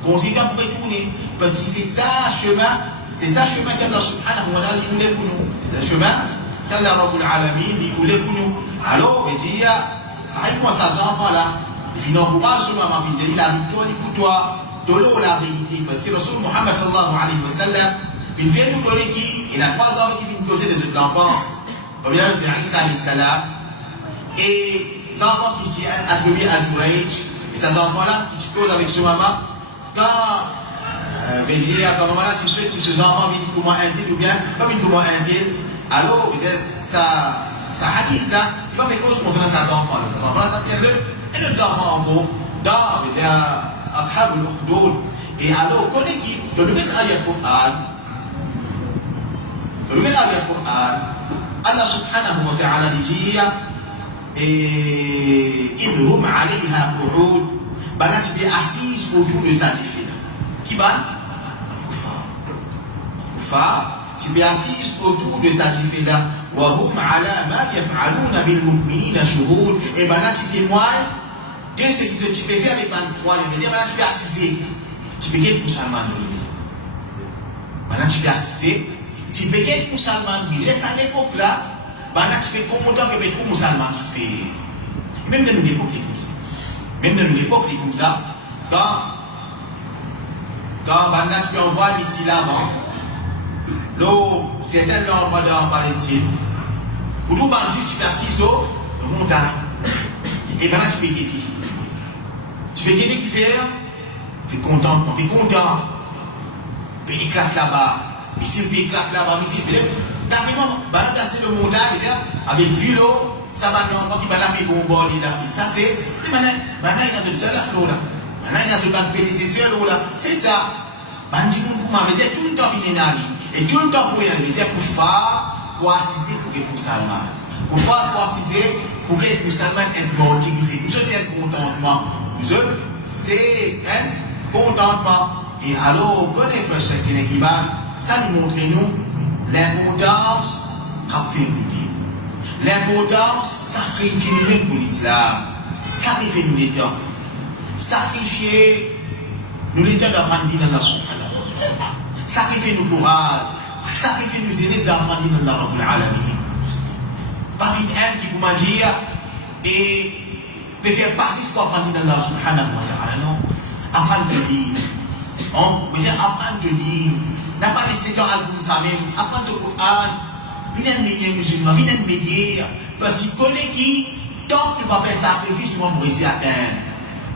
Nous considérons pour retourner, parce que c'est ça chemin qu'Allah subhanahu wa ta'ala voulait pour nous. C'est le chemin qu'Allah Rabbul Alamin voulait pour nous. Alors, il dit, pareil comme ça, ces enfants-là, il finit encourage sur maman, il dit, la victoire pour toi, de l'eau la vérité. Parce que le Rasul Muhammad sallallahu alayhi wa sallam, il vient nous donner il a 3 ans qui viennent causer des autres l'enfance. Comme il a dit, c'est Isa alayhi salam. Et ces enfants qui disent attribués à Jurayj, et ces enfants-là qui causent avec ce maman, quand veut dire, quand maman là, tu souhaites que ces enfants viennent comment un tel ou bien, pas viennent comment un tel, alors, ça hadith là, il va me cause concernant ces enfants-là. Ces enfants-là, ça c'est un peu, et nos enfants en gros, dans, veut dire, Ashab al-Ukhdud. Et alors, on connaît qui, dans le même ayat Qur'an, dans le même ayat Qur'an, Allah subhanahu wa ta'ala dit, et idhum alayha qu'ud, banat bi assise autour de sa tifila. Qui ban? Kuffar, tu bi assise autour de sa tifila. Wa hum ala ma yaf'aluna bil mu'minina shuhud. Et banat témoigne de ce que tu peux faire avec un croyant. Mais dire banat tu peux assister. Tu peux gagner pour Salman Rili. Banat tu peux assister. Tu peux gagner pour Salman Rili. Laisse à l'époque là. Banat tu peux content que pour musulman souffrir. Même dans une époque comme ça. Même dans une époque comme ça, quand Banat tu peux envoyer ici là-bas, l'eau, certains l'envoient dans Palestine, ou tout le juif tu peux assis l'eau, le montagne. Et Banat tu peux guider. Tu peux guider qui fait? Tu es content, tu es content. Tu éclates là-bas, ici tu éclates là-bas, ici tu carrément, Banat c'est le montagne, avec vélo, ça va dans qui va la mettre au bord de ça c'est maintenant il y a de seul là maintenant il y a de ban pédicelle là c'est ça bandi nous m'avait dit tout le temps il est nali et tout le temps pour y aller dire pour faire pour assister pour que pour Salman pour faire pour assister pour que pour Salman est morti c'est nous c'est un contentement nous c'est un contentement et alors quand les frères chacun qui va ça nous montre nous l'importance qu'a fait l'importance, sacrifier nous-mêmes pour l'islam, sacrifier nous les temps, sacrifier nous les temps d'apprendre d'Allah subhanahu wa ta'ala, sacrifier nos courage, sacrifier nos aider d'apprendre d'Allah Rabbul Alamin. Pas une âme qui vous dire et peut faire partie pour apprendre d'Allah subhanahu wa ta'ala, non. Apprendre de lire, apprendre de lire, n'a pas laissé dans l'album ça même, apprendre le Coran. Viens de musulman, viens de médier, parce qu'il connaît qui, tant que tu vas faire sacrifice, tu vas vous réussir à atteindre.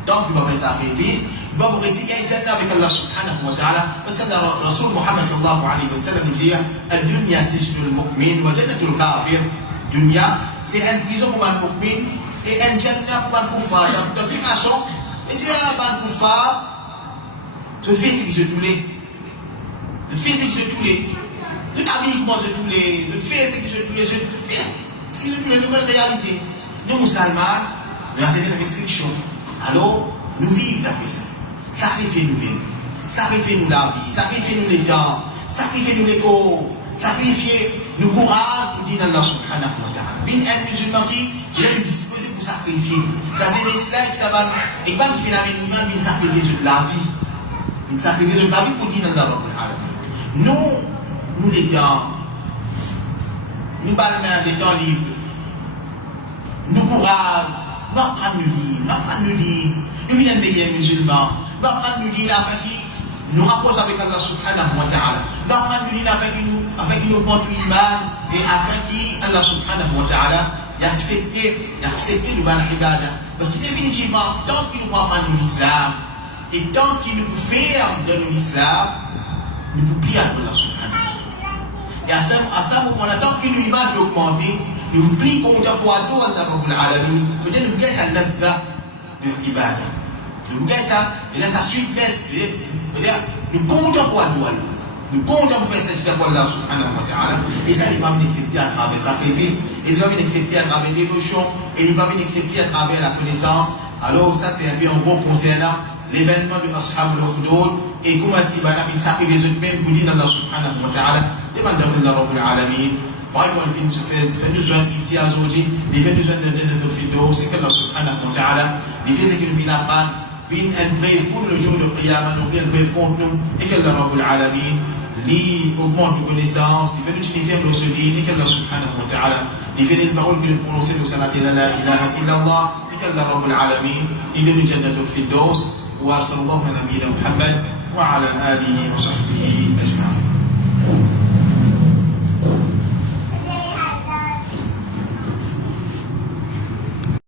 Tant que tu vas faire sacrifice, tu vas vous réussir à atteindre avec Allah subhanahu wa ta'ala. Parce que le Rasul Muhammad sallallahu alayhi wa sallam dit, Al-Dunya sijnul mu'min, wa jannatul kafir. Dunya, c'est une prison pour un mu'min, et un jannah pour un kuffar. Donc, de toute façon, il dit, un kuffar, je fais ce que je voulais. Je fais ce que je voulais. Je t'habille comment je voulais, je fais ce que je voulais, je fais ce que je voulais, nouvelle réalité. Nous, musulmans, nous avons certaines restrictions. Alors, nous vivons d'après ça. Sacrifiez-nous-mêmes, sacrifiez-nous la vie, sacrifiez-nous les temps, sacrifiez-nous les corps, sacrifiez nous courage pour dire Allah subhanahu wa ta'ala. Une musulman qui est disposé pour sacrifier. Ça, c'est des slides, ça va. Et quand il fait la minimum, il sacrifie de la vie. Il sacrifie de la vie pour dire Allah Rabbul Alamin. Nous les gars, nous parlons des temps libres, nous courage, nous apprenons le livre, nous venons de meilleurs musulmans, nous apprenons le livre avec qui nous rapprochons avec Allah subhanahu wa ta'ala, nous apprenons le livre avec qui nous comptons l'imam et avec qui Allah subhanahu wa ta'ala a accepté le ban ibada. Parce que définitivement, tant qu'il nous apprend l'islam et tant qu'il nous fait dans l'islam, nous pouvons prier à Allah subhanahu wa ta'ala. Et à ce moment-là, tant que l'imam est augmenté, nous prions contre pour Allah Rabbul Alamin. Peut-être nous gagnons ça de l'ibada. Nous gagnons ça, et là ça suite baisse. Nous comptons pour Allah. Nous comptons pour faire ça pour Allah subhanahu wa ta'ala. Et ça, il va venir accepter à travers sacrifice, il va venir accepter à travers dévotion, et il va venir accepter à travers la connaissance. Alors ça, c'est un peu en gros concernant l'événement de Ashab al-Ukhdud. et comment si bah n'a ça les autres même pour dire Allah subhanahu wa ta'ala demande Allah rabbul alamin par exemple il fait nous joindre ici à aujourd'hui il fait nous joindre dans le Firdaus c'est que Allah subhanahu wa ta'ala il fait ce qu'il fait la panne vient un bref pour le jour de Qiyamah nous vient un bref contre nous et que Allah rabbul alamin lui augmente nos connaissances il fait nous utiliser nos souliers et que Allah subhanahu wa ta'ala il fait des paroles que nous prononçons au salat la ilaha illallah et que Allah rabbul alamin il donne jannatul Firdaus wa sallallahu ala nabiyyina Muhammad wa ala alihi wa sahbihi ajma'in